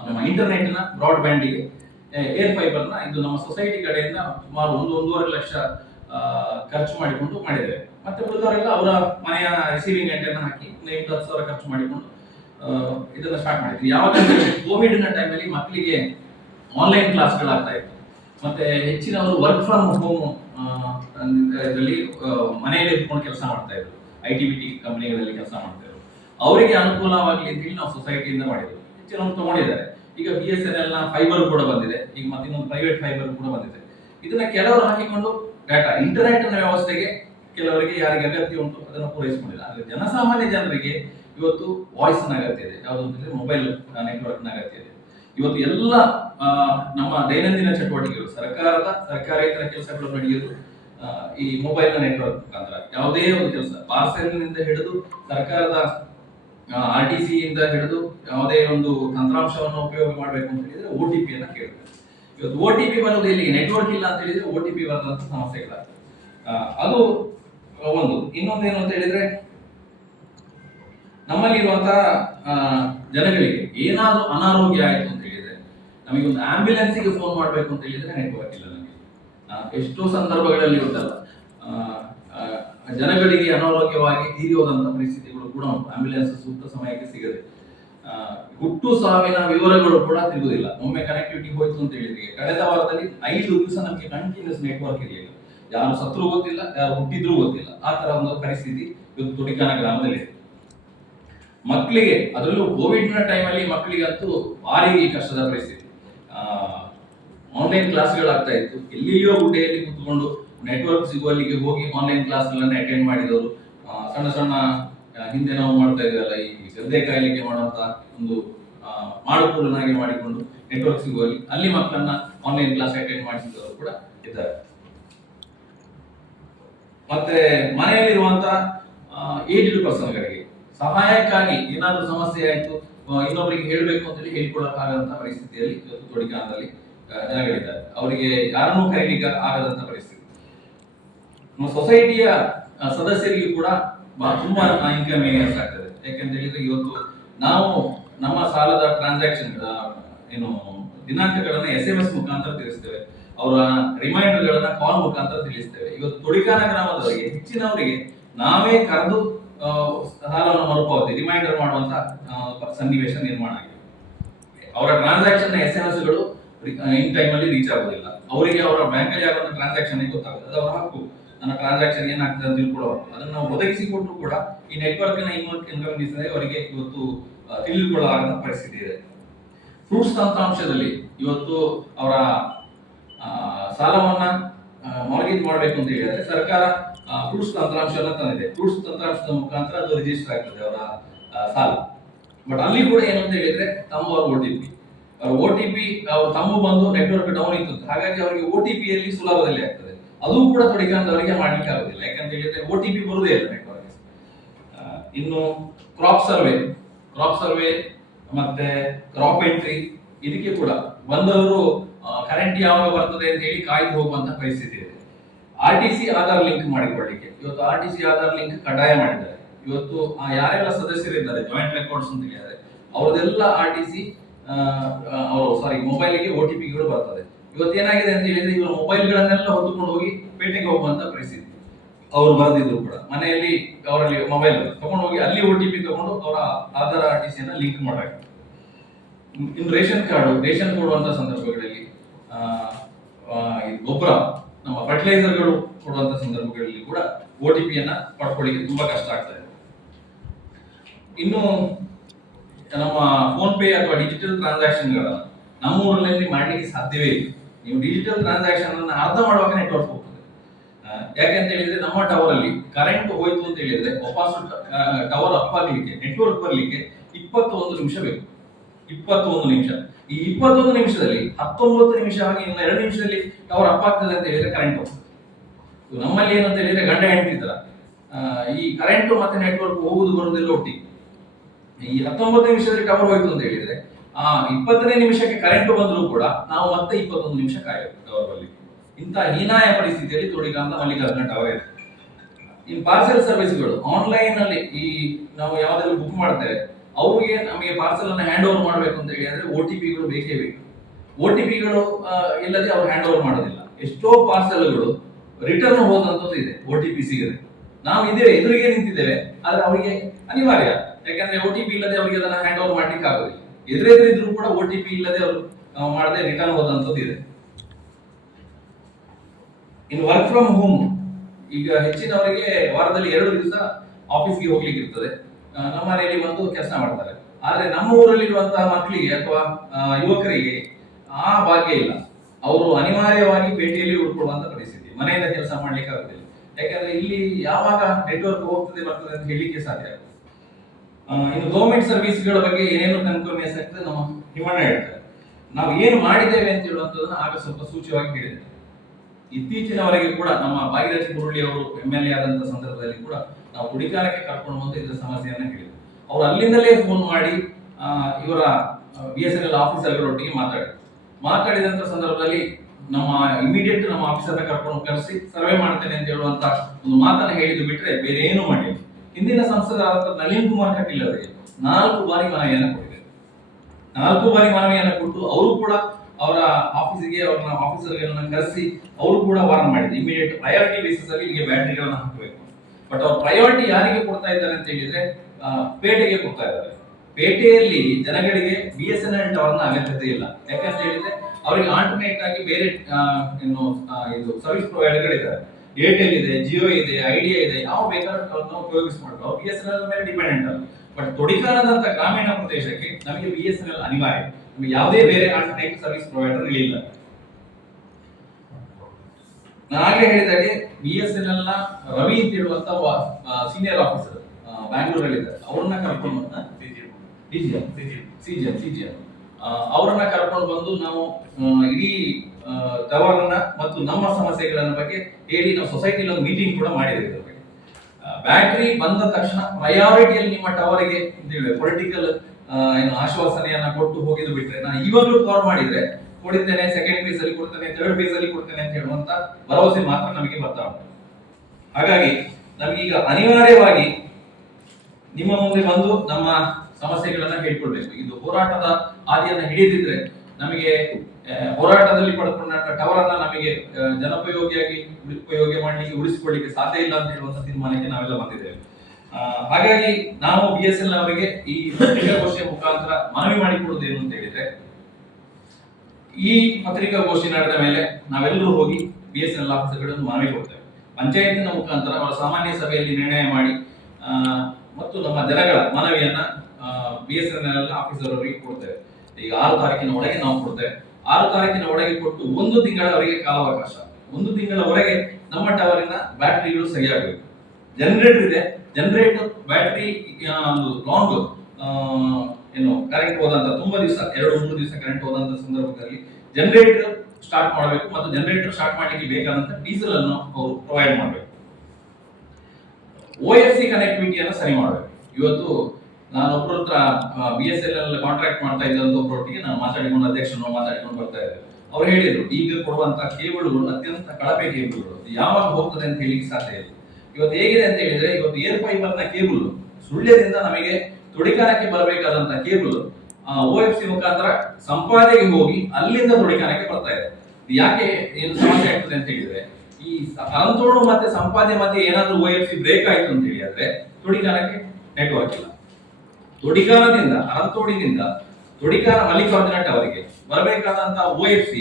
ನಮ್ಮ ಇಂಟರ್ನೆಟ್ನ ಬ್ರಾಡ್ ಬ್ಯಾಂಡಿಗೆ ಏರ್ ಫೈಬರ್ನ ಇದು ನಮ್ಮ ಸೊಸೈಟಿ ಕಡೆಯಿಂದ ಸುಮಾರು 1.5 ಲಕ್ಷ ಖರ್ಚು ಮಾಡಿಕೊಂಡು ಮಾಡಿದ್ದೇವೆ. ಮತ್ತೆ ಉಳಿದವರೆಲ್ಲ ಅವರ ಮನೆಯ ರಿಸೀವಿಂಗ್ ಎಂಟನ್ನು ಹಾಕಿ 8-10 ಸಾವಿರ ಖರ್ಚು ಮಾಡಿಕೊಂಡು ಇದನ್ನ ಸ್ಟಾರ್ಟ್ ಮಾಡಿದ್ವಿ. ಯಾವಾಗ ಕೋವಿಡ್ ನ ಟೈಮಲ್ಲಿ ಮಕ್ಕಳಿಗೆ ಆನ್ಲೈನ್ ಕ್ಲಾಸ್ಗಳಾಗ್ತಾ ಇತ್ತು, ಮತ್ತೆ ಹೆಚ್ಚಿನವರು ವರ್ಕ್ ಫ್ರಮ್ ಹೋಮ್ ಇದರಲ್ಲಿ ಮನೆಯಲ್ಲಿ ಇಟ್ಕೊಂಡು ಕೆಲಸ ಮಾಡ್ತಾ ಇದ್ರು, ITBT ಕಂಪನಿಗಳಲ್ಲಿ ಕೆಲಸ ಮಾಡ್ತಾ ಇದ್ರು. ಅವರಿಗೆ ಅನುಕೂಲವಾಗಲಿ ಅಂತ ಹೇಳಿ ನಾವು ಸೊಸೈಟಿಯಿಂದ ಮಾಡಿದ್ವಿ. ಹೆಚ್ಚಿನವರು ತಗೊಂಡಿದ್ದಾರೆ. ಈಗ BSNL ನ ಫೈಬರ್ ಕೂಡ ಬಂದಿದೆ, ಈಗ ಮತ್ತೆ ಇನ್ನೊಂದು ಪ್ರೈವೇಟ್ ಫೈಬರ್ ಕೂಡ ಬಂದಿದೆ. ಇದನ್ನ ಕೆಲವರು ಹಾಕಿಕೊಂಡು ಡಾಟಾ ಇಂಟರ್ನೆಟ್ ನ ವ್ಯವಸ್ಥೆಗೆ ಕೆಲವರಿಗೆ ಯಾರಿಗೆ ಅಗತ್ಯ ಉಂಟು ಅದನ್ನು ಪೂರೈಸಿಕೊಂಡಿಲ್ಲ. ಆದರೆ ಜನಸಾಮಾನ್ಯ ಜನರಿಗೆ ಇವತ್ತು ವಾಯ್ಸ್ ನ ಅಗತ್ಯ ಇದೆ, ಯಾವುದು ಅಂತಂದ್ರೆ ಮೊಬೈಲ್ ನೆಟ್ವರ್ಕ್ ನ ಅಗತ್ಯ ಇದೆ. ಇವತ್ತು ಎಲ್ಲ ನಮ್ಮ ದೈನಂದಿನ ಚಟುವಟಿಕೆಗಳು ಸರ್ಕಾರೇತರ ಕೆಲಸಗಳು ನಡೆಯೋದು ಈ ಮೊಬೈಲ್ ನೆಟ್ವರ್ಕ್ ಮುಖಾಂತರ. ಯಾವುದೇ ಒಂದು ಕೆಲಸ ಪಾರ್ಸೆಲ್ನಿಂದ ಹಿಡಿದು ಸರ್ಕಾರದ RTC ಇಂದ ಹಿಡಿದು ಯಾವುದೇ ಒಂದು ತಂತ್ರಾಂಶವನ್ನು ಉಪಯೋಗ ಮಾಡಬೇಕು ಅಂತ ಹೇಳಿದ್ರೆ OTP ಅನ್ನ ಕೇಳ್ತಾರೆ. ಇವತ್ತು OTP ಬರೋದು ಇಲ್ಲಿ ನೆಟ್ವರ್ಕ್ ಇಲ್ಲ ಅಂತ ಹೇಳಿದ್ರೆ OTP ಬರದಂತ ಸಮಸ್ಯೆಗಳಾಗ್ತದೆ. ಅದು ಒಂದು. ಇನ್ನೊಂದೇನು ಅಂತ ಹೇಳಿದ್ರೆ ನಮ್ಮಲ್ಲಿರುವಂತಹ ಜನಗಳಿಗೆ ಏನಾದ್ರೂ ಅನಾರೋಗ್ಯ ಆಯ್ತು ಅಂತ ಹೇಳಿದ್ರೆ ನಮಗೆ ಒಂದು ಆಂಬ್ಯುಲೆನ್ಸ್ಗೆ ಫೋನ್ ಮಾಡಬೇಕು ಅಂತ ಹೇಳಿದ್ರೆ ನೆಟ್ವರ್ಕ್ ಇಲ್ಲ ನಮಗೆ. ಎಷ್ಟೋ ಸಂದರ್ಭಗಳಲ್ಲಿ ಉಂಟಲ್ಲ ಜನಗಳಿಗೆ ಅನಾರೋಗ್ಯವಾಗಿ ತೀರಿಯೋದಂತ ಪರಿಸ್ಥಿತಿಗಳು ಕೂಡ ಉಂಟು. ಆಂಬ್ಯುಲೆನ್ಸ್ ಸೂಕ್ತ ಸಮಯಕ್ಕೆ ಸಿಗದೆ ಹುಟ್ಟು ಸಾವಿನ ವಿವರಗಳು ಕೂಡ ತಿರುಗುದಿಲ್ಲ. ಒಮ್ಮೆ ಕನೆಕ್ಟಿವಿಟಿ ಹೋಯ್ತು ಅಂತ ಹೇಳಿದ್ರೆ ಕಳೆದ ವಾರದಲ್ಲಿ 5 ದಿವಸ ನಮಗೆ ಕಂಟಿನ್ಯೂಸ್ ನೆಟ್ವರ್ಕ್ ಇರಲಿಲ್ಲ. ಯಾರು ಸತ್ರು ಗೊತ್ತಿಲ್ಲ, ಯಾರು ಹುಟ್ಟಿದ್ರು ಗೊತ್ತಿಲ್ಲ. ಆ ತರ ಒಂದು ಪರಿಸ್ಥಿತಿ ಇವತ್ತು ತುಡಿಕಾನ ಗ್ರಾಮದಲ್ಲಿ ಇದೆ. ಮಕ್ಕಳಿಗೆ, ಅದರಲ್ಲೂ ಕೋವಿಡ್ ನ ಟೈಮಲ್ಲಿ ಮಕ್ಕಳಿಗಂತೂ ಭಾರಿ ಕಷ್ಟದ ಪರಿಸ್ಥಿತಿ. ಆನ್ಲೈನ್ ಕ್ಲಾಸ್ಗಳಾಗ್ತಾ ಇತ್ತು. ಎಲ್ಲಿಯೋ ಗುಡ್ಡೆಯಲ್ಲಿ ಕೂತ್ಕೊಂಡು ನೆಟ್ವರ್ಕ್ ಸಿಗುವಲ್ಲಿಗೆ ಹೋಗಿ ಆನ್ಲೈನ್ ಕ್ಲಾಸ್ಗಳನ್ನ ಅಟೆಂಡ್ ಮಾಡಿದವರು ಸಣ್ಣ ಸಣ್ಣ ಹಿಂದೆ ನಾವು ಮಾಡ್ತಾ ಇದ್ವಲ್ಲ ಈ ಗದ್ದೆ ಕಾಯಲಿಕ್ಕೆ ಮಾಡುವಂತ ಒಂದು ಮಾಡುಕೂಲನಾಗಿ ಮಾಡಿಕೊಂಡು ನೆಟ್ವರ್ಕ್ ಸಿಗುವಲ್ಲಿ ಅಲ್ಲಿ ಮಕ್ಕಳನ್ನ ಆನ್ಲೈನ್ ಕ್ಲಾಸ್ ಅಟೆಂಡ್ ಮಾಡಿಸಿದವರು ಕೂಡ ಇದ್ದಾರೆ. ಮತ್ತೆ ಮನೆಯಲ್ಲಿರುವಂತ ಏಜ್ಡ್ ಪರ್ಸನ್ಗಳಿಗೆ ಸಹಾಯಕ್ಕಾಗಿ ಏನಾದ್ರೂ ಸಮಸ್ಯೆ ಆಯ್ತು, ಇನ್ನೊಬ್ಬರಿಗೆ ಹೇಳಬೇಕು ಅಂತ ಹೇಳಿ ಹೇಳ್ಕೊಳಕ್ಕಾಗದಂತ ಪರಿಸ್ಥಿತಿಯಲ್ಲಿ ಇವತ್ತು ತೊಡಿಕಾನದಲ್ಲಿ ಜನಗಳಿದ್ದಾರೆ. ಅವರಿಗೆ ಯಾರನ್ನೂ ಕರೀಲಿಕ್ಕೆ ಆಗದಂತ ಪರಿಸ್ಥಿತಿ. ನಮ್ಮ ಸೊಸೈಟಿಯ ಸದಸ್ಯರಿಗೂ ಕೂಡ ತುಂಬಾ ಇನ್ಕನ್ವೀನಿಯನ್ಸ್ ಆಗ್ತದೆ. ಯಾಕೆಂತ ಹೇಳಿದ್ರೆ ಇವತ್ತು ನಾವು ನಮ್ಮ ಸಾಲದ ಟ್ರಾನ್ಸಾಕ್ಷನ್ ಏನು ದಿನಾಂಕಗಳನ್ನ SMS ಮುಖಾಂತರ ತಿಳಿಸ್ತೇವೆ, ಅವರ ರಿಮೈಂಡರ್ ಗಳನ್ನ ಕಾಲ್ ಮುಖಾಂತರ ತಿಳಿಸ್ತೇವೆ. ಇವತ್ತು ತೊಡಿಕಾನ ಗ್ರಾಮದವರಿಗೆ ಹೆಚ್ಚಿನವರಿಗೆ ನಾವೇ ಕರೆದು ಸಾಲವನ್ನು ಮರುಪಾವತಿ ರಿಮೈಂಡರ್ ಮಾಡುವಂತ ಸನ್ನಿವೇಶ ನಿರ್ಮಾಣ ಆಗಿದೆ. ಅವರ ಟ್ರಾನ್ಸಾಕ್ಷನ್ SMS-ಗಳು ಇನ್ ಟೈಮ್ ಅಲ್ಲಿ ರೀಚ್ ಆಗೋದಿಲ್ಲ. ಅವರಿಗೆ ಅವರ ಬ್ಯಾಂಕ್ ಅಲ್ಲಿ ಆಗುವಂತ ಟ್ರಾನ್ಸಾಕ್ಷನ್ ಗೊತ್ತಾಗುತ್ತೆ, ಅದು ಅವರ ಹಕ್ಕು. ನನ್ನ ಟ್ರಾನ್ಸಾಕ್ಷನ್ ಏನಾಗ್ತದೆ ಅಂತ ತಿಳ್ಕೊಳ್ಳೋ ಅದನ್ನ ನಾವು ಒದಗಿಸಿಕೊಟ್ಟರು ಕೂಡ ಈ ನೆಟ್ವರ್ಕ್ ನ ಇನ್ಕನ್ವೀನಿಯನ್ಸ್ ಅವರಿಗೆ ಇವತ್ತು ತಿಳಿದುಕೊಳ್ಳಲಾಗದ ಪರಿಸ್ಥಿತಿ ಇದೆ. ಫ್ರೂಟ್ಸ್ ತಂತ್ರಾಂಶದಲ್ಲಿ ಇವತ್ತು ಅವರ ಸಾಲವನ್ನ ಮಾರ್ಗೇಜ್ ಮಾಡಬೇಕು ಅಂತ ಹೇಳಿದ್ರೆ ಸರ್ಕಾರ ಫ್ರೂಟ್ಸ್ ತಂತ್ರಾಂಶವನ್ನ ತಂದಿದೆ. ಫ್ರೂಟ್ಸ್ ತಂತ್ರಾಂಶದ ಮುಖಾಂತರ ಅದು ರಿಜಿಸ್ಟರ್ ಆಗ್ತದೆ ಅವರ ಸಾಲ. ಬಟ್ ಅಲ್ಲಿ ಕೂಡ ಏನಂತ ಹೇಳಿದ್ರೆ ತಮ್ಮ OTP ಅವ್ರ ತಮ್ಮ ಬಂದು ನೆಟ್ವರ್ಕ್ ಡೌನ್ ಇತ್ತು, ಹಾಗಾಗಿ ಅವರಿಗೆ OTP-ಯಲ್ಲಿ ಸುಲಭದಲ್ಲಿ ಆಗ್ತದೆ. ಅದು ಕೂಡ ತೊಡಿಕಾನದವರಿಗೆ ಮಾಡ್ಲಿಕ್ಕೆ ಆಗೋದಿಲ್ಲ. ಯಾಕಂತ ಹೇಳಿದ್ರೆ OTP ಬರುದೇ ಇಲ್ಲ ನೆಟ್ವರ್ಕ್. ಇನ್ನು ಕ್ರಾಪ್ ಸರ್ವೆ ಮತ್ತೆ ಕ್ರಾಪ್ ಎಂಟ್ರಿ ಇದಕ್ಕೆ ಕೂಡ ಬಂದವರು ಕರೆಂಟ್ ಯಾವಾಗ ಬರ್ತದೆ ಅಂತ ಹೇಳಿ ಕಾಯ್ದು ಹೋಗುವಂತ ಪರಿಸ್ಥಿತಿ ಇದೆ. RTC ಆಧಾರ್ ಲಿಂಕ್ ಮಾಡಿಕೊಳ್ಳಿಕ್ಕೆ ಇವತ್ತು RTC ಆಧಾರ್ ಲಿಂಕ್ ಕಡ್ಡಾಯ ಮಾಡಿದ್ದಾರೆ. ಇವತ್ತು ಯಾರೆಲ್ಲ ಸದಸ್ಯರಿದ್ದಾರೆ ಜಾಯಿಂಟ್ ರೆಕಾರ್ಡ್ಸ್ ಅಂತ ಹೇಳಿದ್ರೆ ಅವ್ರದೆಲ್ಲ RTC ಮೊಬೈಲ್ಗೆ OTP-ಗಳು ಬರ್ತದೆ. ಇವತ್ತು ಏನಾಗಿದೆ ಅಂತ ಹೇಳಿದ್ರೆ ಇವರು ಮೊಬೈಲ್ಗಳನ್ನೆಲ್ಲ ಹೊತ್ತುಕೊಂಡು ಹೋಗಿ ಪೇಟೆಗೆ ಹೋಗುವಂತ ಪರಿಸ್ಥಿತಿ. ಅವ್ರು ಬರೆದಿದ್ರು ಕೂಡ ಮನೆಯಲ್ಲಿ ಅವರಲ್ಲಿ ಮೊಬೈಲ್ ತಗೊಂಡು ಹೋಗಿ ಅಲ್ಲಿ OTP ತಗೊಂಡು ಅವರ ಆಧಾರ್ RTC-ನ ಲಿಂಕ್ ಮಾಡಬೇಕು. ಇನ್ನು ರೇಷನ್ ಕೊಡುವಂತ ಸಂದರ್ಭಗಳಲ್ಲಿ ಗೊಬ್ಬರ ನಮ್ಮ ಫರ್ಟಿಲೈಸರ್ಗಳು ಕೊಡುವಂತ ಸಂದರ್ಭಗಳಲ್ಲಿ ಕೂಡ OTP-ಯನ್ನ ಪಡ್ಕೊಳ್ಳಿಕ್ಕೆ ತುಂಬಾ ಕಷ್ಟ ಆಗ್ತದೆ. ಇನ್ನು ನಮ್ಮ ಫೋನ್ ಪೇ ಅಥವಾ ಡಿಜಿಟಲ್ ಟ್ರಾನ್ಸಾಕ್ಷನ್ಗಳನ್ನ ನಮ್ಮ ಊರಿನಲ್ಲಿ ಮಾಡ್ಲಿಕ್ಕೆ ಸಾಧ್ಯವೇ ಇಲ್ಲ. ನೀವು ಡಿಜಿಟಲ್ ಟ್ರಾನ್ಸಾಕ್ಷನ್ ಅನ್ನ ಅರ್ಧ ಮಾಡುವಾಗ ನೆಟ್ವರ್ಕ್ ಹೋಗ್ತದೆ. ಯಾಕೆಂತ ಹೇಳಿದ್ರೆ ನಮ್ಮ ಟವರ್ ಅಲ್ಲಿ ಕರೆಂಟ್ ಹೋಯ್ತು ಅಂತ ಹೇಳಿದ್ರೆ ವಾಪಸ್ ಟವರ್ ಅಪ್ ಆಗ್ಲಿಕ್ಕೆ ನೆಟ್ವರ್ಕ್ ಬರ್ಲಿಕ್ಕೆ 21 ನಿಮಿಷ ಬೇಕು. 21 ನಿಮಿಷ. ಈ 21 ನಿಮಿಷದಲ್ಲಿ 19 ನಿಮಿಷ ಆಗಿ ಇನ್ನು 2 ನಿಮಿಷದಲ್ಲಿ ಟವರ್ ಅಪ್ ಆಗ್ತದೆ ಅಂತ ಹೇಳಿದ್ರೆ ಕರೆಂಟ್ ಹೋಗ್ತದೆ. ನಮ್ಮಲ್ಲಿ ಏನಂತ ಹೇಳಿದ್ರೆ ಗಂಡ ಹೆಂಡತಿ ತರ ಈ ಕರೆಂಟ್ ಮತ್ತೆ ನೆಟ್ವರ್ಕ್ ಹೋಗುದು ಬರುವುದೆಲ್ಲ ಒಟ್ಟಿಗೆ. ಈ 19 ನಿಮಿಷದಲ್ಲಿ ಟವರ್ ಹೋಯ್ತು ಅಂತ ಹೇಳಿದ್ರೆ 20ನೇ ನಿಮಿಷಕ್ಕೆ ಕರೆಂಟ್ ಬಂದರೂ ಕೂಡ ನಾವು ಮತ್ತೆ 21 ನಿಮಿಷ ಕಾಯಬೇಕು ಟವರ್ ಬರಲಿಕ್ಕೆ. ಇಂಥ ಹೀನಾಯ ಪರಿಸ್ಥಿತಿಯಲ್ಲಿ ತೊಡಿಕಾನದ ಮಲ್ಲಿಕಾರ್ಜುನ ಟವರ್ ಇದೆ. ಇನ್ನು ಪಾರ್ಸೆಲ್ ಸರ್ವಿಸ್ಗಳು ಆನ್ಲೈನ್ ಅಲ್ಲಿ ಈ ನಾವು ಯಾವ್ದಾದ್ರು ಬುಕ್ ಮಾಡ್ತೇವೆ, ಅವ್ರಿಗೆ ನಮಗೆ ಪಾರ್ಸೆಲ್ ಅನ್ನ ಹ್ಯಾಂಡ್ ಓವರ್ ಮಾಡಬೇಕು ಅಂತ ಹೇಳಿದ್ರೆ OTP-ಗಳು ಬೇಕೇ ಬೇಕು. OTPಗಳು ಇಲ್ಲದೆ ಅವ್ರು ಹ್ಯಾಂಡ್ ಓವರ್ ಮಾಡೋದಿಲ್ಲ. ಎಷ್ಟೋ ಪಾರ್ಸಲ್ಗಳು ರಿಟರ್ನ್ ಹೋದಂಥದ್ದು ಇದೆ OTP ಸಿಗದೆ. ನಾವು ಇದ್ದೇವೆ, ಎದುರಿಗೆ ನಿಂತಿದ್ದೇವೆ, ಆದ್ರೆ ಅವರಿಗೆ ಅನಿವಾರ್ಯ, ಯಾಕಂದ್ರೆ OTP ಇಲ್ಲದೆ ಅವರಿಗೆ ಅದನ್ನ ಹ್ಯಾಂಡ್ ಓವರ್ ಮಾಡ್ಲಿಕ್ಕೆ ಆಗೋದಿಲ್ಲ. ಎದುರೆದುರಿದ್ರು ಕೂಡ OTP ಇಲ್ಲದೆ ಅವರು ಮಾಡದೆ ರಿಟರ್ನ್ ಹೋದಂಥದ್ದು ಇದೆ. ಇನ್ನು ವರ್ಕ್ ಫ್ರಮ್ ಹೋಮ್, ಈಗ ಹೆಚ್ಚಿನವರಿಗೆ ವಾರದಲ್ಲಿ 2 ದಿವಸ ಆಫೀಸ್ಗೆ ಹೋಗ್ಲಿಕ್ಕೆ ಇರ್ತದೆ, ನಮ್ಮ ಮನೆಯಲ್ಲಿ ಬಂದು ಕೆಲಸ ಮಾಡ್ತಾರೆ. ಆದ್ರೆ ನಮ್ಮ ಊರಲ್ಲಿರುವಂತಹ ಮಕ್ಕಳಿಗೆ ಅಥವಾ ಯುವಕರಿಗೆ ಆ ಭಾಗ್ಯ ಇಲ್ಲ. ಅವರು ಅನಿವಾರ್ಯವಾಗಿ ಪೇಟೆಯಲ್ಲಿ ಉಳ್ಕೊಳ್ಳುವಂತ ಪರಿಸ್ಥಿತಿ, ಮನೆಯಿಂದ ಕೆಲಸ ಮಾಡ್ಲಿಕ್ಕೆ ಆಗುದಿಲ್ಲ. ಯಾಕಂದ್ರೆ ಇಲ್ಲಿ ಯಾವಾಗ ನೆಟ್ವರ್ಕ್ ಹೋಗ್ತದೆ ಬರ್ತದೆ ಅಂತ ಹೇಳಲಿಕ್ಕೆ ಸಾಧ್ಯ. ಇನ್ನು ಗೌರ್ಮೆಂಟ್ ಸರ್ವಿಸ್ಗಳ ಬಗ್ಗೆ ಏನೇನು ಕನ್ಫರ್ಮೇಶನ್ ಆಗ್ತದೆ ನಮ್ಮ ಹಿಮಣ್ಣ ಹೇಳ್ತಾರೆ. ನಾವು ಏನು ಮಾಡಿದ್ದೇವೆ ಅಂತ ಹೇಳುವಂಥದ್ದನ್ನ ಆಗ ಸ್ವಲ್ಪ ಸೂಚ್ಯವಾಗಿ ಹೇಳಿದೆ. ಇತ್ತೀಚಿನವರೆಗೆ ಕೂಡ ನಮ್ಮ ಭಾಗೀರಥಿ ಮುರಳಿ ಅವರು MLA ಆದಂತ ಸಂದರ್ಭದಲ್ಲಿ ಕೂಡ ನಾವು ಕುಡಿಕಾರಕ್ಕೆ ಕರ್ಕೊಂಡು ಬಂದು ಇದರ ಸಮಸ್ಯೆಯನ್ನ ಹೇಳಿದ್ರು. ಅವ್ರು ಅಲ್ಲಿಂದಲೇ ಫೋನ್ ಮಾಡಿ ಇವರ BSNL ಆಫೀಸರ್ಗಳೊಟ್ಟಿಗೆ ಮಾತಾಡಿದಂತ ಸಂದರ್ಭದಲ್ಲಿ ನಮ್ಮ ಇಮಿಡಿಯೇಟ್ ನಮ್ಮ ಆಫೀಸರ್ನ ಕರ್ಕೊಂಡು ಕರೆಸಿ ಸರ್ವೆ ಮಾಡ್ತೇನೆ ಅಂತ ಹೇಳುವಂತ ಒಂದು ಮಾತನ್ನ ಹೇಳಿದ್ದು ಬಿಟ್ರೆ ಬೇರೆ ಏನು ಮಾಡಿಲ್ಲ. ಹಿಂದಿನ ಸಂಸದರಾದಂತ ನಳಿನ್ ಕುಮಾರ್ ಕಟೀಲ್ ಅವರಿಗೆ 4 ಬಾರಿ ಮನವಿಯನ್ನ ಕೊಟ್ಟಿದೆ. 4 ಬಾರಿ ಮನವಿಯನ್ನ ಕೊಟ್ಟು ಅವರು ಕೂಡ ಅವರ ಆಫೀಸಿಗೆ ಅವ್ರನ್ನ ಆಫೀಸರ್ಗಳನ್ನ ಕರೆಸಿ ಅವರು ಕೂಡ ವಾರ್ನ್ ಮಾಡಿದ್ರು, ಇಮಿಡಿಯೇಟ್ ಪ್ರಯಾರಿಟಿ ಬೇಸಿಸ್ ಅಲ್ಲಿ ಇಲ್ಲಿಗೆ ಬ್ಯಾಟರಿಗಳನ್ನ ಹಾಕಬೇಕು. ಬಟ್ ಅವ್ರ ಪ್ರಯಾರಿಟಿ ಯಾರಿಗೆ ಕೊಡ್ತಾ ಇದ್ದಾರೆ ಅಂತ ಹೇಳಿದ್ರೆ ಪೇಟೆಗೆ ಕೊಡ್ತಾ ಇದ್ದಾರೆ. ಪೇಟೆಯಲ್ಲಿ ಜನಗಳಿಗೆ BSNL ಟವರ್ನ ಅಗತ್ಯತೆ ಇಲ್ಲ. ಯಾಕಂತ ಹೇಳಿದ್ರೆ ಅವರಿಗೆ ಆಲ್ಟರ್ನೇಟ್ ಆಗಿ ಬೇರೆ ಇದು ಸರ್ವಿಸ್ ಪ್ರೊವೈಡರ್ಗಳಿದ್ದಾರೆ. ಏರ್ಟೆಲ್ ಇದೆ, ಜಿಯೋ ಇದೆ, ಐಡಿಯಾ ಇದೆ, ಯಾವ ಬೇಕಾದ್ರೂ ಅವ್ರನ್ನ ಉಪಯೋಗಿಸ್ಕೊಂಡು ಅವ್ರು BSNL ಮೇಲೆ ಡಿಪೆಂಡೆಂಟ್ ಅಲ್ಲ. ಬಟ್ ತೊಡಿಕಾರದಂತ ಗ್ರಾಮೀಣ ಪ್ರದೇಶಕ್ಕೆ ನಮಗೆ BSNL ಅನಿವಾರ್ಯ. ನಮಗೆ ಯಾವುದೇ ಬೇರೆ ಆಲ್ಟರ್ನೇಟಿವ್ ಸರ್ವಿಸ್ ಪ್ರೊವೈಡರ್ ಇಲ್ಲ. ನಾಗಲೇ ಹೇಳಿದಾಗೆ BSNL ನ ರವಿ ಅಂತ ಹೇಳುವಂತ ಸೀನಿಯರ್ ಆಫೀಸರ್ ಬ್ಯಾಂಗ್ಳೂರಲ್ಲಿ ಇದ್ದಾರೆ. ಅವ್ರನ್ನ ಕರ್ಕೊಂಡು CGM ಅವರನ್ನ ಕರ್ಕೊಂಡು ಬಂದು ನಾವು ಇಡೀ ಟವರ್ನ ಮತ್ತು ನಮ್ಮ ಸಮಸ್ಯೆಗಳನ್ನ ಬಗ್ಗೆ ಹೇಳಿ ನಾವು ಸೊಸೈಟಿಲಿ ಒಂದು ಮೀಟಿಂಗ್ ಕೂಡ ಮಾಡಿದ್ದೇವೆ. ಬ್ಯಾಟರಿ ಬಂದ ತಕ್ಷಣ ಪ್ರಯಾರಿಟಿಯಲ್ಲಿ ನಿಮ್ಮ ಟವರ್ಗೆ ಪೊಲಿಟಿಕಲ್ ಆಶ್ವಾಸನೆಯನ್ನ ಕೊಟ್ಟು ಹೋಗಿದ್ದು ಬಿಟ್ರೆ, ನಾನು ಇವಾಗಲೂ ಕಾಲ್ ಮಾಡಿದ್ರೆ ಕೊಡ್ತೇನೆ, ಸೆಕೆಂಡ್ ಫೇಸ್ ಅಲ್ಲಿ ಕೊಡ್ತೇನೆ, ಥರ್ಡ್ ಫೇಸ್ ಅಲ್ಲಿ ಕೊಡ್ತೇನೆ ಅಂತ ಹೇಳುವಂತ ಭರವಸೆ ಮಾತ್ರ ನಮಗೆ ಬರ್ತಾ ಉಂಟು. ಹಾಗಾಗಿ ನಮಗೀಗ ಅನಿವಾರ್ಯವಾಗಿ ನಿಮ್ಮ ಮುಂದೆ ಬಂದು ನಮ್ಮ ಸಮಸ್ಯೆಗಳನ್ನ ಹೇಳ್ಕೊಳ್ಬೇಕು. ಇದು ಹೋರಾಟದ ಹಾದಿಯನ್ನ ಹಿಡಿದಿದ್ರೆ ನಮಗೆ ಹೋರಾಟದಲ್ಲಿ ಪಡ್ಕೊಂಡ ಟವರ್ ಅನ್ನ ನಮಗೆ ಜನೋಪಯೋಗಿಯಾಗಿ ಉಪಯೋಗ ಮಾಡಲಿಕ್ಕೆ ಉಳಿಸಿಕೊಳ್ಳಿಕ್ಕೆ ಸಾಧ್ಯ ಇಲ್ಲ ಅಂತ ಹೇಳುವಂತ ತೀರ್ಮಾನಕ್ಕೆ ನಾವೆಲ್ಲ ಬಂದಿದ್ದೇವೆ. ಹಾಗಾಗಿ ನಾವು BSNL ಅವರಿಗೆ ಈ ಪತ್ರಿಕಾಗೋಷ್ಠಿಯ ಮುಖಾಂತರ ಮನವಿ ಮಾಡಿಕೊಳ್ಳುವುದು ಏನು ಅಂತ ಹೇಳಿದ್ರೆ, ಈ ಪತ್ರಿಕಾಗೋಷ್ಠಿ ನಡೆದ ಮೇಲೆ ನಾವೆಲ್ಲರೂ ಹೋಗಿ BSNL ಆಫೀಸರ್ಗಳನ್ನು ಮನವಿ ಕೊಡ್ತೇವೆ. ಪಂಚಾಯತಿನ ಮುಖಾಂತರ ಅವರ ಸಾಮಾನ್ಯ ಸಭೆಯಲ್ಲಿ ನಿರ್ಣಯ ಮಾಡಿ ಮತ್ತು ನಮ್ಮ ಜನಗಳ ಮನವಿಯನ್ನ BSNL ಆಫೀಸರ್ ಅವರಿಗೆ ಕೊಡ್ತೇವೆ. ಈಗ 6 ತಾರೀಕಿನ ಒಳಗೆ ನಾವು ಕೊಡ್ತೇವೆ. 6 ತಾರೀಕಿನ ಒಳಗೆ ಕೊಟ್ಟು 1 ತಿಂಗಳ ಅವರಿಗೆ ಕಾಲಾವಕಾಶ. 1 ತಿಂಗಳವರೆಗೆ ನಮ್ಮ ಟವರಿನ ಬ್ಯಾಟರಿಗಳು ಸರಿಯಾಗಬೇಕು. ಜನರೇಟರ್ ಇದೆ, ಜನರೇಟರ್ ಬ್ಯಾಟರಿ ಲಾಂಗ್ ಕರೆಂಟ್ ಹೋದಂತ ತುಂಬಾ ದಿವಸ 2-3 ದಿವಸ ಕರೆಂಟ್ ಹೋದಂತ ಸಂದರ್ಭದಲ್ಲಿ ಜನರೇಟರ್ ಸ್ಟಾರ್ಟ್ ಮಾಡಬೇಕು ಮತ್ತು ಜನರೇಟರ್ ಸ್ಟಾರ್ಟ್ ಮಾಡಲಿಕ್ಕೆ ಬೇಕಾದಂತ ಡೀಸೆಲ್ ಅನ್ನು ಅವರು ಪ್ರೊವೈಡ್ ಮಾಡಬೇಕು. OFC ಕನೆಕ್ಟಿವಿಟಿಯನ್ನು ಸರಿ ಮಾಡಬೇಕು. ಇವತ್ತು ನಾನು ಒಬ್ಬರ ಹತ್ರ BSNL ಕಾಂಟ್ರಾಕ್ಟ್ ಮಾಡ್ತಾ ಇದ್ದಂತ ಒಬ್ಬರೊಟ್ಟಿಗೆ ನಾನು ಮಾತಾಡಿಕೊಂಡು ಅಧ್ಯಕ್ಷರನ್ನು ಮಾತಾಡಿಕೊಂಡು ಬರ್ತಾ ಇದ್ದೆ. ಅವ್ರು ಹೇಳಿದ್ರು, ಈಗ ಕೊಡುವಂತ ಕೇಬಲ್ಗಳು ಅತ್ಯಂತ ಕಳಪೆ ಕೇಬಲ್ಗಳು, ಯಾವಾಗ ಹೋಗ್ತದೆ ಅಂತ ಹೇಳಿಕ್ಕೆ ಸಾಧ್ಯ ಇಲ್ಲ. ಇವತ್ತು ಹೇಗಿದೆ ಅಂತ ಹೇಳಿದ್ರೆ, ಇವತ್ತು ಏರ್ ಫೈಬರ್ ನ ಕೇಬಲ್ ಸುಳ್ಯದಿಂದ ನಮಗೆ ತೊಡಿಕಾನಕ್ಕೆ ಬರಬೇಕಾದಂತ ಕೇಬಲ್ OFC ಮುಖಾಂತರ ಸಂಪಾದೆಗೆ ಹೋಗಿ ಅಲ್ಲಿಂದ ತೊಡಿಕಾನಕ್ಕೆ ಬರ್ತಾ ಇದೆ. ಯಾಕೆ ಏನು ಸಮಸ್ಯೆ ಆಗ್ತದೆ ಅಂತ ಹೇಳಿದ್ರೆ, ಈ ಅರಂತೋಡು ಮತ್ತೆ ಸಂಪಾದ್ಯ ಮಧ್ಯೆ ಏನಾದ್ರೂ OFC ಬ್ರೇಕ್ ಆಯ್ತು ಅಂತ ಹೇಳಿದ್ರೆ ತೊಡಿಕಾನಕ್ಕೆ ನೆಟ್ವರ್ಕ್ ಇಲ್ಲ. ತೊಡಿಕಾನದಿಂದ ಅರಂತೋಡಿನಿಂದ ತೊಡಿಕಾನ ಮಲ್ಲಿಕಾರ್ಜುನ ಟವರ್ಗೆ ಬರಬೇಕಾದಂತ OFC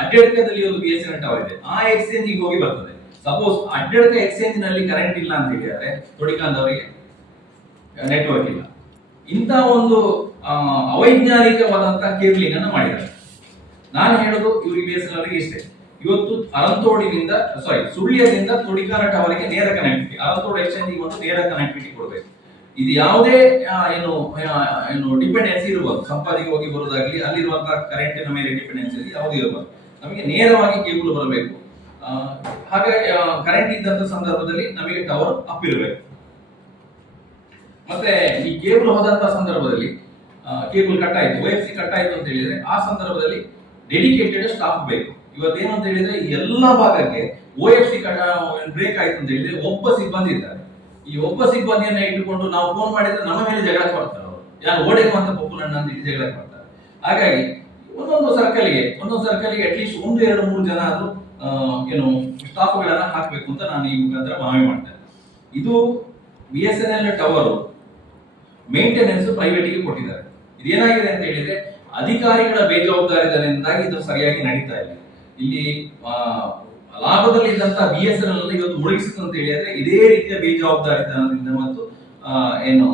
ಅಡ್ಡಡ್ಕದಲ್ಲಿ ಒಂದು BSNL ಟವರ್ ಇದೆ, ಆ ಎಕ್ಸ್ಚೇಂಜ್ ಹೋಗಿ ಬರ್ತದೆ. ಸಪೋಸ್ ಅಡ್ಡಡ್ಕ ಎಕ್ಸ್ಚೇಂಜ್ ನಲ್ಲಿ ಕರೆಂಟ್ ಇಲ್ಲ ಅಂತ ಹೇಳಿದ್ರೆ ತೊಡಿಕಾನದವರಿಗೆ ನೆಟ್ವರ್ಕ್ ಇಲ್ಲ. ಇಂತ ಒಂದು ಅವೈಜ್ಞಾನಿಕವಾದಂತಹ ಕೇಬಲಿಂಗ್ ಅನ್ನು ಮಾಡಿದ್ದಾರೆ. ನಾನು ಹೇಳೋದು ಇವ್ರಿಗೆ BSNL ಅವರಿಗೆ ಇಷ್ಟೇ, ಇವತ್ತು ಅರಂತೋಡಿನಿಂದ ಸುಳ್ಯದಿಂದ ತೊಡಿಕಾನ ಟವರ್ಗೆ ನೇರ ಕನೆಕ್ಟಿವಿಟಿ, ಅರಂತೋಡ್ ಎಕ್ಸ್ಚೇಂಜ್ ಒಂದು ನೇರ ಕನೆಕ್ಟಿವಿಟಿ ಕೊಡಬೇಕು. ಇದು ಯಾವುದೇ ಏನು ಡಿಪೆಂಡೆನ್ಸಿ ಇರಬಾರ್ದು, ಸಂಪಾದಿಗೆ ಹೋಗಿ ಬರೋದಾಗ್ಲಿ ಅಲ್ಲಿರುವಂತಹ ಕರೆಂಟಿನ ಮೇಲೆ ಡಿಪೆಂಡೆನ್ಸಿ ಯಾವುದು ಇರಬಾರ್ದು. ನಮಗೆ ನೇರವಾಗಿ ಕೇಬಲ್ ಬರಬೇಕು. ಹಾಗಾಗಿ ಕರೆಂಟ್ ಇದ್ದಂತ ಸಂದರ್ಭದಲ್ಲಿ ನಮಗೆ ಟವರ್ ಅಪ್ ಇರಬೇಕು. ಮತ್ತೆ ಈ ಕೇಬಲ್ ಹೋದಂತ ಸಂದರ್ಭದಲ್ಲಿ ಕೇಬಲ್ ಕಟ್ ಆಯ್ತು, OFC ಕಟ್ ಆಯ್ತು ಅಂತ ಹೇಳಿದ್ರೆ ಆ ಸಂದರ್ಭದಲ್ಲಿ ಡೆಡಿಕೇಟೆಡ್ ಸ್ಟಾಫ್ ಬೇಕು. ಇವತ್ತೇನು ಅಂತ ಹೇಳಿದ್ರೆ ಎಲ್ಲ ಭಾಗಕ್ಕೆ OFC ಬ್ರೇಕ್ ಆಯ್ತು ಅಂತ ಹೇಳಿದ್ರೆ ಒಬ್ಬ ಸಿಬ್ಬಂದಿ ಇದ್ದಾರೆ. ಈ ಒಬ್ಬ ಸಿಬ್ಬಂದಿಯನ್ನ ಇಟ್ಟುಕೊಂಡು ನಾವು ಫೋನ್ ಮಾಡಿದ್ರೆ ನಮ್ಮ ಮೇಲೆ ಜಗಳಕ್ಕೆ ಬರ್ತಾರೆ. ಅವರು ಯಾರು ಓಡೇಗುವಂತ ಪಪ್ಪು ನನ್ನ ಅಂತ ಜಗಳಕ್ಕೆ ಬರ್ತಾರೆ. ಹಾಗಾಗಿ ಒಂದೊಂದು ಸರ್ಕಲ್ಗೆ ಅಟ್ಲೀಸ್ಟ್ 1-2-3 ಜನ ಆದ್ರೂ ಏನು ಸ್ಟಾಫ್ಗಳನ್ನ ಹಾಕಬೇಕು ಅಂತ ನಾನು ಈ ಮುಖಾಂತರ ಮನವಿ ಮಾಡ್ತೇನೆ. ಇದು BSNL ಟವರ್ ಮೇಂಟೆನೆನ್ಸ್ ಪ್ರೈವೇಟಿಗೆ ಕೊಟ್ಟಿದ್ದಾರೆ. ಇದೇನಾಗಿದೆ ಅಂತ ಹೇಳಿದ್ರೆ ಅಧಿಕಾರಿಗಳ ಬೇಜವಾಬ್ದಾರಿತನದಿಂದಾಗಿ ಇದು ಸರಿಯಾಗಿ ನಡೀತಾ ಇಲ್ಲ. ಇಲ್ಲಿ ಲಾಭದಲ್ಲಿ ಇದ್ದಂತ BSNL ಇವತ್ತು ಮುಳುಗಿಸಿತು ಅಂತ ಹೇಳಿದ್ರೆ ಇದೇ ರೀತಿಯ ಬೇಜವಾಬ್ದಾರಿತನದಿಂದ ಮತ್ತು ಏನು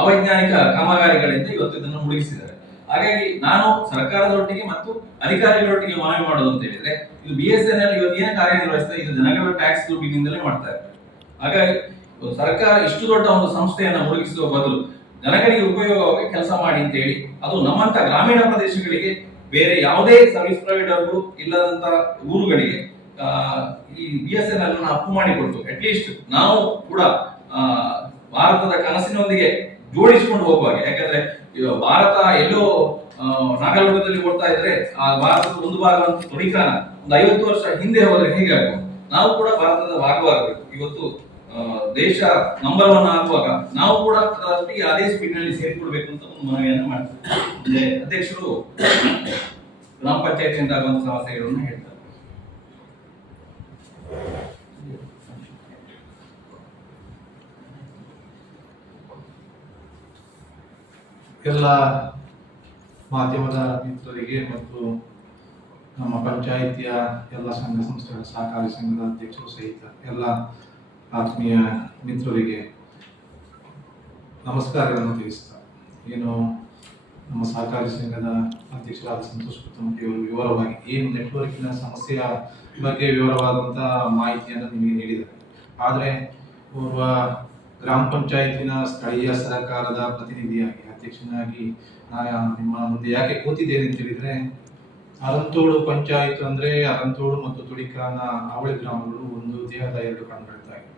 ಅವೈಜ್ಞಾನಿಕ ಕಾಮಗಾರಿಗಳಿಂದ ಇವತ್ತು ಇದನ್ನು ಮುಳುಗಿಸಿದ್ದಾರೆ. ಹಾಗಾಗಿ ನಾನು ಸರ್ಕಾರದೊಟ್ಟಿಗೆ ಮತ್ತು ಅಧಿಕಾರಿಗಳೊಟ್ಟಿಗೆ ಮನವಿ ಮಾಡೋದು ಅಂತ ಹೇಳಿದ್ರೆ ಇದು BSNL ಇವತ್ತು ಏನು ಕಾರ್ಯನಿರ್ವಹಿಸ್ತಾ ಇದು ಜನಗಳ ಟ್ಯಾಕ್ಸ್ ದುಡ್ಡಿನಿಂದಲೇ ಮಾಡ್ತಾ ಇದ್ದಾರೆ. ಹಾಗಾಗಿ ಸರ್ಕಾರ ಇಷ್ಟು ದೊಡ್ಡ ಒಂದು ಸಂಸ್ಥೆಯನ್ನ ಮುಳುಗಿಸುವ ಬದಲು ಜನಗಳಿಗೆ ಉಪಯೋಗವಾಗಿ ಕೆಲಸ ಮಾಡಿ ಅಂತ ಹೇಳಿ ಅದು ನಮ್ಮಂತ ಗ್ರಾಮೀಣ ಪ್ರದೇಶಗಳಿಗೆ ಬೇರೆ ಯಾವುದೇ ಸರ್ವಿಸ್ ಪ್ರೊವೈಡರ್ಗಳು ಇಲ್ಲದಂತ ಊರುಗಳಿಗೆ ಈ BSNL ಅನ್ನು ಅಪ್ಪು ಮಾಡಿಕೊಟ್ಟು ಅಟ್ಲೀಸ್ಟ್ ನಾವು ಕೂಡ ಭಾರತದ ಕನಸಿನೊಂದಿಗೆ ಜೋಡಿಸಿಕೊಂಡು ಹೋಗುವಾಗ, ಯಾಕಂದ್ರೆ ಭಾರತ ಎಲ್ಲೋ ನಾಗಲೋಕದಲ್ಲಿ ಓಡ್ತಾ ಇದ್ರೆ ಆ ಭಾರತದ ಒಂದು ಭಾಗವಂತ ತೊಡಿಕಾನ ಒಂದು 50 ವರ್ಷ ಹಿಂದೆ ಹೋದ್ರೆ ಹೇಗೆ ಆಗ್ಬೋದು? ನಾವು ಕೂಡ ಭಾರತದ ಭಾಗವಾಗಬೇಕು. ಇವತ್ತು ದೇಶ ನಂಬರ್ 1 ಆಗುವಾಗ ನಾವು ಕೂಡ ಅದರೊಟ್ಟಿಗೆ ಅದೇ ಸ್ಪೀಡ್ ನಲ್ಲಿ ಸೇರಿಕೊಳ್ಬೇಕು ಅಂತ ಒಂದು ಮನವಿಯನ್ನು ಮಾಡ್ತಾರೆ. ಅಧ್ಯಕ್ಷರು ಗ್ರಾಮ ಪಂಚಾಯತಿಯಿಂದ ಆಗುವಂತ ಸಮಸ್ಯೆಗಳನ್ನು ಹೇಳ್ತಾರೆ. ಎಲ್ಲ ಮಾಧ್ಯಮದ ಮಿತ್ರರಿಗೆ ಮತ್ತು ನಮ್ಮ ಪಂಚಾಯಿತಿಯ ಎಲ್ಲ ಸಂಘ ಸಂಸ್ಥೆಗಳ ಸಹಕಾರಿ ಸಂಘದ ಅಧ್ಯಕ್ಷರು ಸಹಿತ ಎಲ್ಲ ಆತ್ಮೀಯ ಮಿತ್ರರಿಗೆ ನಮಸ್ಕಾರಗಳನ್ನು ತಿಳಿಸ್ತಾ, ಏನು ನಮ್ಮ ಸಹಕಾರಿ ಸಂಘದ ಅಧ್ಯಕ್ಷರಾದ ಸಂತೋಷ್ ಕುತ್ತಮಟ್ಟಿ ಅವರು ವಿವರವಾಗಿ ಏನು ನೆಟ್ವರ್ಕಿನ ಸಮಸ್ಯೆಯ ಬಗ್ಗೆ ವಿವರವಾದಂಥ ಮಾಹಿತಿಯನ್ನು ನಿಮಗೆ ನೀಡಿದ್ದಾರೆ. ಆದರೆ ಓರ್ವ ಗ್ರಾಮ ಪಂಚಾಯತಿನ ಸ್ಥಳೀಯ ಸರ್ಕಾರದ ಪ್ರತಿನಿಧಿಯಾಗಿ ಅಧ್ಯಕ್ಷನಾಗಿ ನಿಮ್ಮ ಮುಂದೆ ಯಾಕೆ ಕೂತಿದ್ದೇನೆ ಅಂತ ಹೇಳಿದ್ರೆ, ಅರಂತೋಡು ಪಂಚಾಯತ್ ಅಂದ್ರೆ ಅರಂತೋಡು ಮತ್ತು ತುಡಿಕಾನ ಅವಳಿ ಗ್ರಾಮಗಳು ಒಂದು ದೇಹದ 2 ಕಣ್ಗಳಿದ್ದಾವೆ.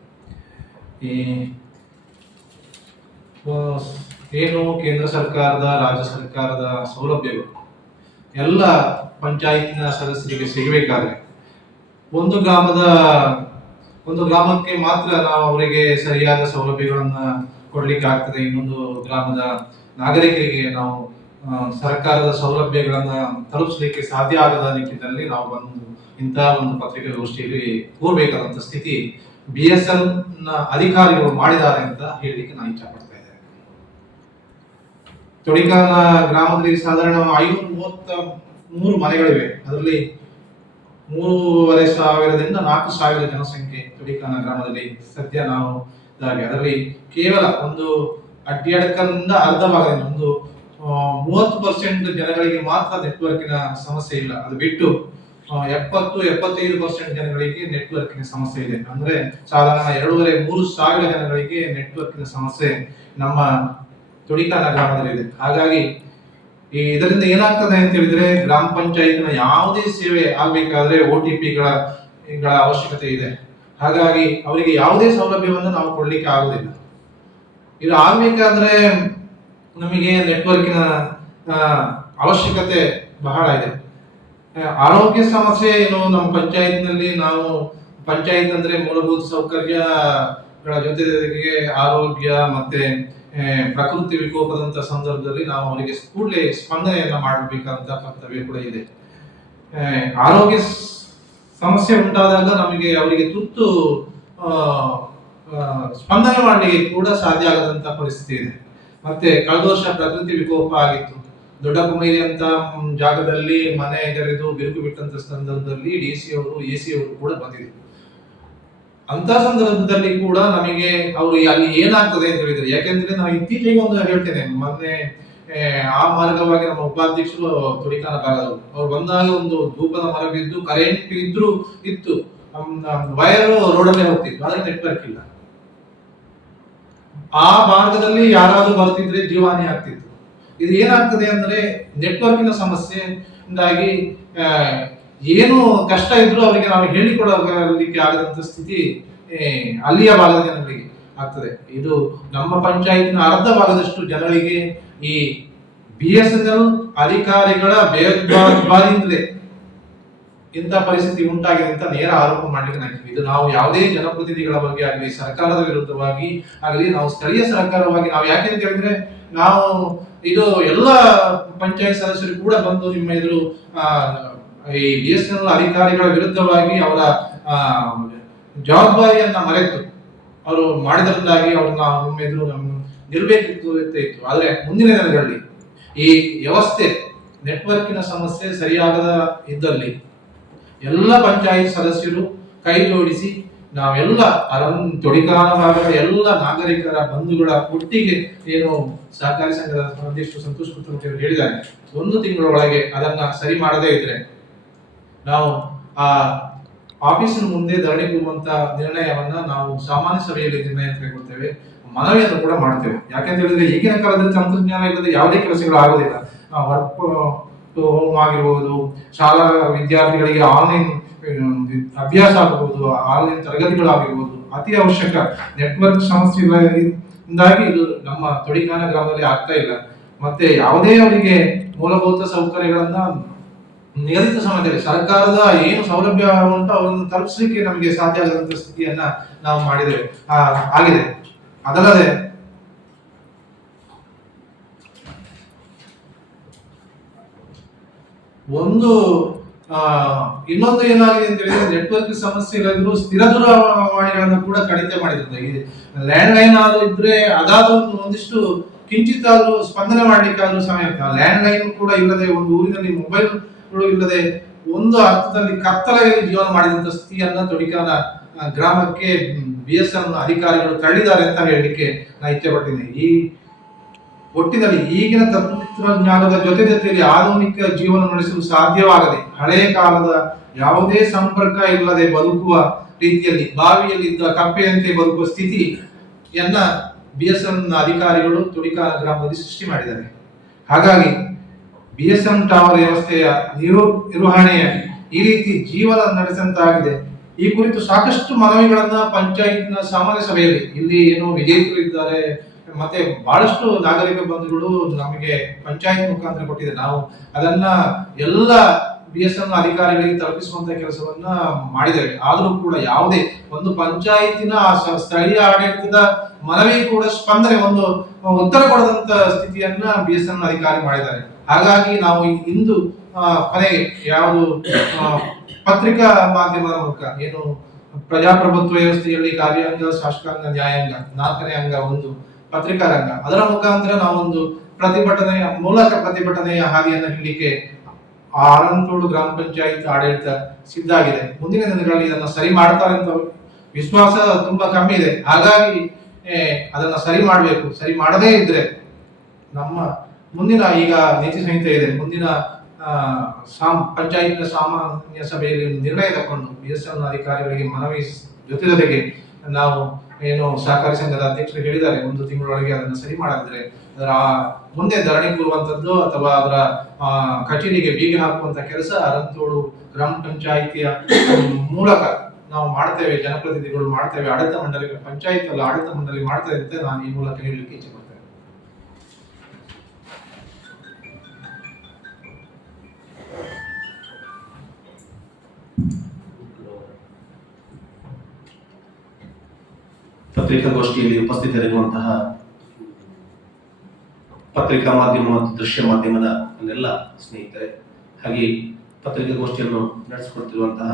ಏನು ಕೇಂದ್ರ ಸರ್ಕಾರದ ರಾಜ್ಯ ಸರ್ಕಾರದ ಸೌಲಭ್ಯಗಳು ಎಲ್ಲ ಪಂಚಾಯತಿನ ಸದಸ್ಯರಿಗೆ ಸಿಗಬೇಕಾದ್ರೆ ಒಂದು ಗ್ರಾಮಕ್ಕೆ ಮಾತ್ರ ನಾವು ಅವರಿಗೆ ಸರಿಯಾದ ಸೌಲಭ್ಯಗಳನ್ನ ಕೊಡ್ಲಿಕ್ಕೆ ಆಗ್ತದೆ. ಇನ್ನೊಂದು ಗ್ರಾಮದ ನಾಗರಿಕರಿಗೆ ನಾವು ಸರ್ಕಾರದ ಸೌಲಭ್ಯಗಳನ್ನ ತಲುಪಿಸಲಿಕ್ಕೆ ಸಾಧ್ಯ ಆಗದ ನಿಟ್ಟಿನಲ್ಲಿ ನಾವು ಇಂತಹ ಒಂದು ಪತ್ರಿಕಾಗೋಷ್ಠಿಯಲ್ಲಿ ಕೂರಬೇಕಾದಂತ ಸ್ಥಿತಿ BSNL ಅಧಿಕಾರಿಗಳು ಮಾಡಿದ್ದಾರೆ ಅಂತ ಹೇಳಲಿಕ್ಕೆ ನಾನು ಇಚ್ಛೆ ಪಡ್ತಾ ಇದ್ದೇನೆ. ತೊಡಿಕಾನ ಗ್ರಾಮದಲ್ಲಿ ಸಾಧಾರಣ 533 ಮನೆಗಳಿವೆ. ಅದರಲ್ಲಿ 3,500ದಿಂದ 4,000 ಜನಸಂಖ್ಯೆ ತೊಡಿಕಾನ ಗ್ರಾಮದಲ್ಲಿ ಸದ್ಯ ನಾವು ಅದರಲ್ಲಿ ಕೇವಲ ಒಂದು ಅಡ್ಡಡ್ಕದಿಂದ ಅರ್ಧ ಭಾಗದಿಂದ ಒಂದು 30% ಜನಗಳಿಗೆ ಮಾತ್ರ ನೆಟ್ವರ್ಕಿನ ಸಮಸ್ಯೆ ಇಲ್ಲ. ಅದು ಬಿಟ್ಟು 70-75% ಜನಗಳಿಗೆ ನೆಟ್ವರ್ಕಿನ ಸಮಸ್ಯೆ ಇದೆ. ಅಂದ್ರೆ ಸಾಧಾರಣ 2,500-3 ಸಾವಿರ ಜನಗಳಿಗೆ ನೆಟ್ವರ್ಕಿನ ಸಮಸ್ಯೆ ನಮ್ಮ ತೊಡಿಕಾನ ಗ್ರಾಮದಲ್ಲಿ ಇದೆ. ಹಾಗಾಗಿ ಇದರಿಂದ ಏನಾಗ್ತದೆ ಅಂತ ಹೇಳಿದ್ರೆ ಗ್ರಾಮ ಪಂಚಾಯತ್ನ ಯಾವುದೇ ಸೇವೆ ಆಗ್ಬೇಕಾದ್ರೆ OTPಗಳ ಅವಶ್ಯಕತೆ ಇದೆ. ಹಾಗಾಗಿ ಅವರಿಗೆ ಯಾವುದೇ ಸೌಲಭ್ಯವನ್ನು ನಾವು ಕೊಡ್ಲಿಕ್ಕೆ ಆಗುದಿಲ್ಲ. ಇದು ಆಗ್ಬೇಕಾದ್ರೆ ನಮಗೆ ನೆಟ್ವರ್ಕಿನ ಅವಶ್ಯಕತೆ ಬಹಳ ಇದೆ. ಆರೋಗ್ಯ ಸಮಸ್ಯೆ ಏನು ನಮ್ಮ ಪಂಚಾಯತ್ನಲ್ಲಿ ನಾವು ಪಂಚಾಯತ್ ಅಂದ್ರೆ ಮೂಲಭೂತ ಸೌಕರ್ಯಗಳ ಜೊತೆಗೆ ಆರೋಗ್ಯ ಮತ್ತೆ ಪ್ರಕೃತಿ ವಿಕೋಪದಂತ ಸಂದರ್ಭದಲ್ಲಿ ನಾವು ಅವರಿಗೆ ಕೂಡಲೇ ಸ್ಪಂದನೆಯನ್ನ ಮಾಡಬೇಕಂತ ಕರ್ತವ್ಯ ಕೂಡ ಇದೆ. ಆರೋಗ್ಯ ಸಮಸ್ಯೆ ಉಂಟಾದಾಗ ನಮಗೆ ಅವರಿಗೆ ತುರ್ತು ಸ್ಪಂದನೆ ಮಾಡಲಿಕ್ಕೆ ಕೂಡ ಸಾಧ್ಯ ಆಗದಂತ ಪರಿಸ್ಥಿತಿ ಇದೆ. ಮತ್ತೆ ಕಳೆದ ವರ್ಷ ಪ್ರಕೃತಿ ವಿಕೋಪ ಆಗಿತ್ತು. ದೊಡ್ಡ ಕುಮೇರಿ ಅಂತ ಜಾಗದಲ್ಲಿ ಮನೆ ಎಗರಿದು ಬಿರುಕು ಬಿಟ್ಟಂತ ಸಂದರ್ಭದಲ್ಲಿ DC ಅವರು AC ಅವರು ಕೂಡ ಬಂದಿದ್ರು. ಅಂತ ಸಂದರ್ಭದಲ್ಲಿ ಕೂಡ ನಮಗೆ ಅವರು ಅಲ್ಲಿ ಏನಾಗ್ತದೆ ಅಂತ ಹೇಳಿದ್ರೆ, ಯಾಕೆಂದ್ರೆ ನಾವು ಇತ್ತೀಚೆಗೆ ಒಂದು ಹೇಳ್ತೇನೆ, ಮೊನ್ನೆ ಆ ಮಾರ್ಗವಾಗಿ ನಮ್ಮ ಉಪಾಧ್ಯಕ್ಷರು ತೊಡಿಕಾನ ಭಾಗದವರು ಅವ್ರು ಬಂದಾಗ ಒಂದು ಧೂಪದ ಮರ ಬಿದ್ದು ಕರೆಂಟ್ ಇತ್ತು, ವೈರ್ ರೋಡಲ್ಲೇ ಹೋಗ್ತಿತ್ತು, ಆದ್ರೆ ನೆಟ್ವರ್ಕ್ ಇಲ್ಲ. ಆ ಭಾಗದಲ್ಲಿ ಯಾರಾದ್ರೂ ಬರ್ತಿದ್ರೆ ಜೀವಹಾನಿ ಆಗ್ತಿತ್ತು. ಇದು ಏನಾಗ್ತದೆ ಅಂದ್ರೆ ನೆಟ್ವರ್ಕಿನ ಸಮಸ್ಯೆಯಿಂದಾಗಿ ಏನು ಕಷ್ಟ ಇದ್ರು ಅವರಿಗೆ ನಾವು ಹೇಳಿಕೊಡಲಿಕ್ಕೆ ಆಗದಂತ ಸ್ಥಿತಿ ಅಲ್ಲಿಯ ಭಾಗದ ಜನಗಳಿಗೆ ಆಗ್ತದೆ. ಇದು ನಮ್ಮ ಪಂಚಾಯತಿನ ಅರ್ಧ ಭಾಗದಷ್ಟು ಜನರಿಗೆ ಈ BSNL ಅಧಿಕಾರಿಗಳ ಬೇಜವಾಬ್ದಾರಿಯಿಂದಲೇ ಇಂಥ ಪರಿಸ್ಥಿತಿ ಉಂಟಾಗಿದೆ ಅಂತ ನೇರ ಆರೋಪ ಮಾಡ್ಲಿಕ್ಕೆ ನಾಯ್ತೀವಿ. ಇದು ನಾವು ಯಾವುದೇ ಜನಪ್ರತಿನಿಧಿಗಳ ಬಗ್ಗೆ ಆಗಲಿ ಸರ್ಕಾರದ ವಿರುದ್ಧವಾಗಿ ಆಗಲಿ ನಾವು ಸ್ಥಳೀಯ ಸರ್ಕಾರವಾಗಿ ನಾವು ಯಾಕೆ ಅಂತ ಹೇಳಿದ್ರೆ ನಾವು ಇದು ಎಲ್ಲ ಪಂಚಾಯತ್ ಸದಸ್ಯರು ಕೂಡ ಬಂದು ನಿಮ್ಮ ಎದುರು ಈ BSNL ಅಧಿಕಾರಿಗಳ ವಿರುದ್ಧವಾಗಿ ಅವರ ಜವಾಬ್ದಾರಿಯನ್ನ ಮರೆತು ಅವರು ಮಾಡಿದ್ರಿಂದಾಗಿ ಅವ್ರನ್ನ ನಿಮ್ಮ ಎದುರು ನಿಲ್ಬೇಕಿತ್ತು ಇತ್ತು. ಆದ್ರೆ ಮುಂದಿನ ದಿನಗಳಲ್ಲಿ ಈ ವ್ಯವಸ್ಥೆ ನೆಟ್ವರ್ಕಿನ ಸಮಸ್ಯೆ ಸರಿಯಾಗದ ಇದ್ದಲ್ಲಿ ಎಲ್ಲ ಪಂಚಾಯತ್ ಸದಸ್ಯರು ಕೈ ಜೋಡಿಸಿ ನಾವೆಲ್ಲ ತೊಡಿಕಾನ ಭಾಗದ ಎಲ್ಲ ನಾಗರಿಕರ ಬಂಧುಗಳ ಒಟ್ಟಿಗೆ ಏನು ಸಹಕಾರಿ ಸಂಘದ ಅಧ್ಯಕ್ಷರು ಸಂತೋಷ್ ಕುತ್ತಮುಖಿ ಅವರು ಹೇಳಿದ್ದಾರೆ, 1 ತಿಂಗಳ ಒಳಗೆ ಅದನ್ನ ಸರಿ ಮಾಡದೇ ಇದ್ರೆ ನಾವು ಆ ಆಫೀಸಿನ ಮುಂದೆ ಧರಣಿ ಕೂರುವಂತ ನಿರ್ಣಯವನ್ನ ನಾವು ಸಾಮಾನ್ಯ ಸಭೆಯಲ್ಲಿ ನಿರ್ಣಯ ಕೈಗೊಳ್ತೇವೆ, ಮನವಿಯನ್ನು ಕೂಡ ಮಾಡ್ತೇವೆ. ಯಾಕೆಂತ ಹೇಳಿದ್ರೆ ಈಗಿನ ಕಾಲದಲ್ಲಿ ತಂತ್ರಜ್ಞಾನ ಇಲ್ಲದೆ ಯಾವುದೇ ಕೆಲಸಗಳು ಆಗೋದಿಲ್ಲ. ವರ್ಕ್ ಹೋಮ್ ಆಗಿರ್ಬೋದು, ಶಾಲಾ ವಿದ್ಯಾರ್ಥಿಗಳಿಗೆ ಆನ್ಲೈನ್ ಅಭ್ಯಾಸ ಆಗಬಹುದು, ಆನ್ಲೈನ್ ತರಗತಿಗಳಾಗಿರ್ಬೋದು, ಅತಿ ಅವಶ್ಯಕ. ನೆಟ್ವರ್ಕ್ ಸಮಸ್ಯೆಗಳಿಂದಾಗಿ ಇದು ನಮ್ಮ ತೊಡಿಕಾನ ಗ್ರಾಮದಲ್ಲಿ ಆಗ್ತಾ ಇಲ್ಲ. ಮತ್ತೆ ಯಾವುದೇ ಅವರಿಗೆ ಮೂಲಭೂತ ಸೌಕರ್ಯಗಳನ್ನ ನಿಗದಿತ ಸಮಯದಲ್ಲಿ ಸರ್ಕಾರದ ಏನು ಸೌಲಭ್ಯ ಉಂಟು ಅವರನ್ನು ತಲುಪಿಸಲಿಕ್ಕೆ ನಮಗೆ ಸಾಧ್ಯ ಆಗದಂತ ಸ್ಥಿತಿಯನ್ನ ನಾವು ಮಾಡಿದ್ದೇವೆ ಆಗಿದೆ. ಅದಲ್ಲದೆ ಇನ್ನೊಂದು ಏನಾಗಿದೆ ಅಂತ ಹೇಳಿದ್ರೆ, ನೆಟ್ವರ್ಕ್ ಸಮಸ್ಯೆಗಳಿದ್ರು ಸ್ಥಿರ ದೂರವಾಣಿಗಳನ್ನು ಕೂಡ ಕಡಿತ ಮಾಡಿದ್ರು. ಈ ಲ್ಯಾಂಡ್ ಲೈನ್ ಆದ್ರೂ ಇದ್ರೆ ಅದಾದ್ರೂ ಒಂದಿಷ್ಟು ಕಿಂಚಿತ್ ಆದ್ರೂ ಸ್ಪಂದನೆ ಮಾಡ್ಲಿಕ್ಕಾದ್ರೂ ಸಮಯ. ಲ್ಯಾಂಡ್ ಲೈನ್ ಕೂಡ ಇಲ್ಲದೆ, ಒಂದು ಊರಿನಲ್ಲಿ ಮೊಬೈಲ್ ಇಲ್ಲದೆ ಒಂದು ಅರ್ಥದಲ್ಲಿ ಕತ್ತಲೆಯಲ್ಲಿ ಜೀವನ ಮಾಡಿದಂತ ಸ್ಥಿತಿಯನ್ನ ತೊಡಿಕಾನ ಗ್ರಾಮಕ್ಕೆ BSNL ಅಧಿಕಾರಿಗಳು ತಳ್ಳಿದ್ದಾರೆ ಅಂತ ಹೇಳಲಿಕ್ಕೆ ನಾನು ಇಚ್ಛೆ ಪಡ್ತೀನಿ. ಈ ಒಟ್ಟಿನಲ್ಲಿ ಈಗಿನ ತಂತ್ರಜ್ಞಾನದ ಜೊತೆಯಲ್ಲಿ ಆಧುನಿಕ ಜೀವನ ನಡೆಸಲು ಸಾಧ್ಯವಾಗದೆ ಹಳೆಯ ಕಾಲದ ಯಾವುದೇ ಸಂಪರ್ಕ ಇಲ್ಲದೆ ಬದುಕುವ ರೀತಿಯಲ್ಲಿ ಬಾವಿಯಲ್ಲಿದ್ದ ಕಪ್ಪೆಯಂತೆ ಬದುಕುವ ಸ್ಥಿತಿಯನ್ನ BSNL ಅಧಿಕಾರಿಗಳು ತೊಡಿಕಾನ ಗ್ರಾಮದಲ್ಲಿ ಸೃಷ್ಟಿ ಮಾಡಿದ್ದಾರೆ. ಹಾಗಾಗಿ BSNL ಟವರ್ ವ್ಯವಸ್ಥೆಯ ನಿರ್ವಹಣೆಯ ಈ ರೀತಿ ಜೀವನ ನಡೆಸಂತಾಗಿದೆ. ಈ ಕುರಿತು ಸಾಕಷ್ಟು ಮನವಿಗಳನ್ನ ಪಂಚಾಯತ್ನ ಸಾಮಾನ್ಯ ಸಭೆಯಲ್ಲಿ, ಇಲ್ಲಿ ಏನು ವಿಜೇತರು ಇದ್ದಾರೆ, ಮತ್ತೆ ಬಹಳಷ್ಟು ನಾಗರಿಕ ಬಂಧುಗಳು ನಮಗೆ ಪಂಚಾಯತ್ ಮುಖಾಂತರ ಕೊಟ್ಟಿದೆ. ನಾವು ಅದನ್ನ ಎಲ್ಲ BSNL ಅಧಿಕಾರಿಗಳಿಗೆ ತಲುಪಿಸುವಂತ ಕೆಲಸವನ್ನ ಮಾಡಿದ್ದೇವೆ. ಆದರೂ ಕೂಡ ಯಾವುದೇ ಒಂದು ಪಂಚಾಯತಿನ ಸ್ಥಳೀಯ ಆಡಳಿತದ ಮನವಿ ಕೂಡ ಸ್ಪಂದನೆ, ಒಂದು ಉತ್ತರ ಕೊಡದಂತ ಸ್ಥಿತಿಯನ್ನ BSNL ಅಧಿಕಾರಿ ಮಾಡಿದ್ದಾರೆ. ಹಾಗಾಗಿ ನಾವು ಇಂದು ಕೊನೆಗೆ ಯಾವುದು ಪತ್ರಿಕಾ ಮಾಧ್ಯಮದ ಮೂಲಕ ಏನು ಪ್ರಜಾಪ್ರಭುತ್ವ ವ್ಯವಸ್ಥೆಯಲ್ಲಿ ಕಾರ್ಯಾಂಗ, ಶಾಸಕಾಂಗ, ನ್ಯಾಯಾಂಗ, 4ನೇ ಅಂಗ ಒಂದು ಪತ್ರಿಕಾ ರಂಗ, ಅದರ ಮುಖಾಂತರ ನಾವೊಂದು ಪ್ರತಿಭಟನೆಯ ಹಾದಿಯನ್ನು ಹಿಡಲಿಕ್ಕೆ ಆರಂತೋಡು ಗ್ರಾಮ ಪಂಚಾಯತ್ ಆಡಳಿತ ಸಿದ್ಧ ಆಗಿದೆ. ಮುಂದಿನ ದಿನಗಳಲ್ಲಿ ಇದನ್ನ ಸರಿ ಮಾಡ್ತಾರೆ ಅಂತ ವಿಶ್ವಾಸ ತುಂಬಾ ಕಮ್ಮಿ ಇದೆ. ಹಾಗಾಗಿ ಅದನ್ನ ಸರಿ ಮಾಡಬೇಕು. ಸರಿ ಮಾಡದೇ ಇದ್ರೆ ನಮ್ಮ ಮುಂದಿನ, ಈಗ ನೀತಿ ಸಂಹಿತೆ ಇದೆ, ಮುಂದಿನ ಪಂಚಾಯತ್ ಸಾಮಾನ್ಯ ಸಭೆಯಲ್ಲಿ ನಿರ್ಣಯ ತಗೊಂಡು BSNL ಅಧಿಕಾರಿಗಳಿಗೆ ಮನವಿ ಜೊತೆಗೆ ನಾವು ಏನು ಸಹಕಾರಿ ಸಂಘದ ಅಧ್ಯಕ್ಷರು ಹೇಳಿದ್ದಾರೆ, 1 ತಿಂಗಳೊಳಗೆ ಅದನ್ನು ಸರಿ ಮಾಡದಿದ್ರೆ ಅದರ ಮುಂದೆ ಧರಣಿ ಕೂರುವಂತದ್ದು ಅಥವಾ ಅದರ ಕಚೇರಿಗೆ ಬೀಗ ಹಾಕುವಂತ ಕೆಲಸ ಅರಂತೋಡು ಗ್ರಾಮ ಪಂಚಾಯಿತಿಯ ಮೂಲಕ ನಾವು ಮಾಡ್ತೇವೆ, ಜನಪ್ರತಿನಿಧಿಗಳು ಮಾಡ್ತೇವೆ, ಆಡಳಿತ ಮಂಡಳಿ, ಪಂಚಾಯತ್ ಅಲ್ಲ ಆಡಳಿತ ಮಂಡಳಿ ಮಾಡ್ತೇವೆ ಅಂತ ನಾನು ಈ ಮೂಲಕ ಹೇಳಲಿಕ್ಕೆ ಇಚ್ಛೆ ಪಡ್ತೇನೆ. ಪತ್ರಿಕಾಗೋಷ್ಠಿಯಲ್ಲಿ ಉಪಸ್ಥಿತರಿರುವಂತಹ ಪತ್ರಿಕಾ ಮಾಧ್ಯಮ ಮತ್ತು ದೃಶ್ಯ ಮಾಧ್ಯಮದ ಎಲ್ಲ ಸ್ನೇಹಿತರೆ, ಹಾಗೆ ಪತ್ರಿಕಾಗೋಷ್ಠಿಯನ್ನು ನಡೆಸಿಕೊಡ್ತಿರುವಂತಹ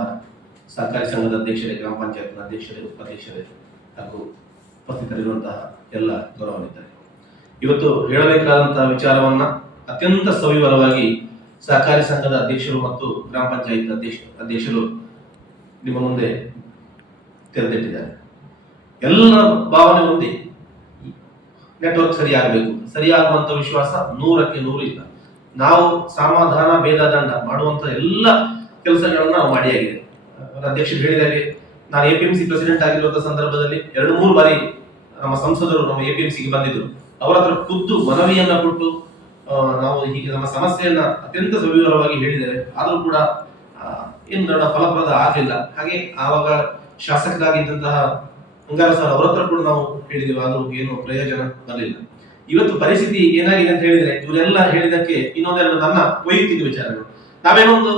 ಸಹಕಾರಿ ಸಂಘದ ಅಧ್ಯಕ್ಷರೇ, ಗ್ರಾಮ ಪಂಚಾಯತ್ ಅಧ್ಯಕ್ಷರೇ, ಉಪಾಧ್ಯಕ್ಷರೇ ಹಾಗೂ ಉಪಸ್ಥಿತರಿರುವಂತಹ ಎಲ್ಲ ಗೌರವಾನ್ವಿತರೆ, ಇವತ್ತು ಹೇಳಬೇಕಾದಂತಹ ವಿಚಾರವನ್ನ ಅತ್ಯಂತ ಸವಿವರವಾಗಿ ಸಹಕಾರಿ ಸಂಘದ ಅಧ್ಯಕ್ಷರು ಮತ್ತು ಗ್ರಾಮ ಪಂಚಾಯತ್ ಅಧ್ಯಕ್ಷರು ನಿಮ್ಮ ಮುಂದೆ ತೆರೆದಿಟ್ಟಿದ್ದಾರೆ. ಎಲ್ಲ ಭಾವನೆ ಒಂದೇ, ನೆಟ್ವರ್ಕ್ ಸರಿಯಾಗಬೇಕು. ಸರಿಯಾಗುವಂತ ವಿಶ್ವಾಸ 100ಕ್ಕೆ 100 ಇಲ್ಲ. ನಾವು ಸಮಾಧಾನ ಭೇದದಂಡ ಮಾಡುವಂತ ಎಲ್ಲ ಕೆಲಸಗಳನ್ನ ನಾವು ಮಾಡಿಯಾಗಿದೆ. ಅಧ್ಯಕ್ಷರು ಹೇಳಿದಾಗೆ, ನಾನು APMC ಪ್ರೆಸಿಡೆಂಟ್ ಆಗಿರುವಂತಹ ಸಂದರ್ಭದಲ್ಲಿ 2-3 ಬಾರಿ ನಮ್ಮ ಸಂಸದರು ನಮ್ಮ APMCಗೆ ಬಂದಿದ್ರು. ಅವರ ಹತ್ರ ಖುದ್ದು ಮನವಿಯನ್ನ ಕೊಟ್ಟು ನಾವು ಹೀಗೆ ನಮ್ಮ ಸಮಸ್ಯೆಯನ್ನ ಅತ್ಯಂತ ಸವಿವರವಾಗಿ ಹೇಳಿದ್ದೇವೆ. ಆದರೂ ಕೂಡ ಏನು ದೊಡ್ಡ ಫಲಪ್ರದ ಆಗಲಿಲ್ಲ. ಹಾಗೆ ಆವಾಗ ಶಾಸಕರಾಗಿದ್ದಂತಹ ಅಂಗಾರ ಸರ್ ಅವರ ಹತ್ರ ಕೂಡ ನಾವು ಹೇಳಿದ್ದೇವೆ, ಆದರೂ ಏನು ಪ್ರಯೋಜನ ಬರಲಿಲ್ಲ. ಇವತ್ತು ಪರಿಸ್ಥಿತಿ ಏನಾಗಿದೆ ಅಂತ ಹೇಳಿದ್ರೆ, ಇವರೆಲ್ಲ ಹೇಳಿದಕ್ಕೆ ಇನ್ನೊಂದೆರಡು ನನ್ನ ವೈಯಕ್ತಿಕ ವಿಚಾರಗಳು. ನಾನೊಂದು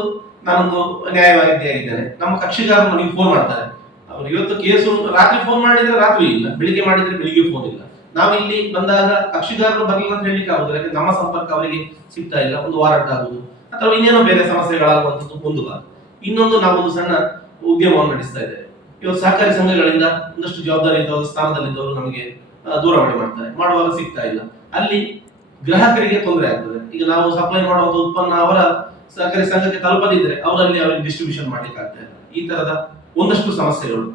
ನ್ಯಾಯವಾದಿ ಆಗಿದ್ದೇನೆ, ನಮ್ಮ ಕಕ್ಷಿಗಾರರು ನನಗೆ ಫೋನ್ ಮಾಡ್ತಾರೆ. ಅವ್ರು ಇವತ್ತು ಕೇಸು ರಾತ್ರಿ ಫೋನ್ ಮಾಡಿದ್ರೆ ರಾತ್ರಿ ಇಲ್ಲ, ಬೆಳಿಗ್ಗೆ ಮಾಡಿದ್ರೆ ಬೆಳಿಗ್ಗೆ ಫೋನ್ ಇಲ್ಲ. ನಾವಿಲ್ಲಿ ಬಂದಾಗ ಕಕ್ಷಿದಾರರು ಬರಲಿಲ್ಲ ಅಂತ ಹೇಳಲಿಕ್ಕೆ ಆಗುದಿಲ್ಲ, ಯಾಕಂದ್ರೆ ನಮ್ಮ ಸಂಪರ್ಕ ಅವರಿಗೆ ಸಿಗ್ತಾ ಇಲ್ಲ, ಒಂದು ವಾರಂಟ್ ಆಗುದು ಅಥವಾ ಇನ್ನೇನೋ ಬೇರೆ ಸಮಸ್ಯೆಗಳಾಗುವಂಥದ್ದು ಒಂದು ಭಾಗ. ಇನ್ನೊಂದು, ನಾವೊಂದು ಸಣ್ಣ ಉದ್ಯಮವನ್ನು ನಡೆಸ್ತಾ ಇದ್ದೇವೆ. ಇವತ್ತು ಸಹಕಾರಿ ಸಂಘಗಳಿಂದ ಒಂದಷ್ಟು ಜವಾಬ್ದಾರಿ ಇದ್ದವರು, ಸ್ಥಾನದಲ್ಲಿದ್ದವರು ನಮಗೆ ದೂರವಾಣಿ ಮಾಡ್ತಾರೆ, ಮಾಡುವಾಗ ಸಿಗ್ತಾ ಇಲ್ಲ, ಅಲ್ಲಿ ಗ್ರಾಹಕರಿಗೆ ತೊಂದರೆ ಆಗ್ತದೆ. ಈಗ ನಾವು ಸಪ್ಲೈ ಮಾಡುವಂತ ಉತ್ಪನ್ನ ಅವರ ಸಹಕಾರಿ ಸಂಘಕ್ಕೆ ತಲುಪದಿದ್ರೆ ಅವರಲ್ಲಿ ಅವರಿಗೆ ಡಿಸ್ಟ್ರಿಬ್ಯೂಷನ್ ಮಾಡ್ಲಿಕ್ಕೆ ಆಗ್ತಾ ಇಲ್ಲ. ಈ ತರದ ಒಂದಷ್ಟು ಸಮಸ್ಯೆಗಳು.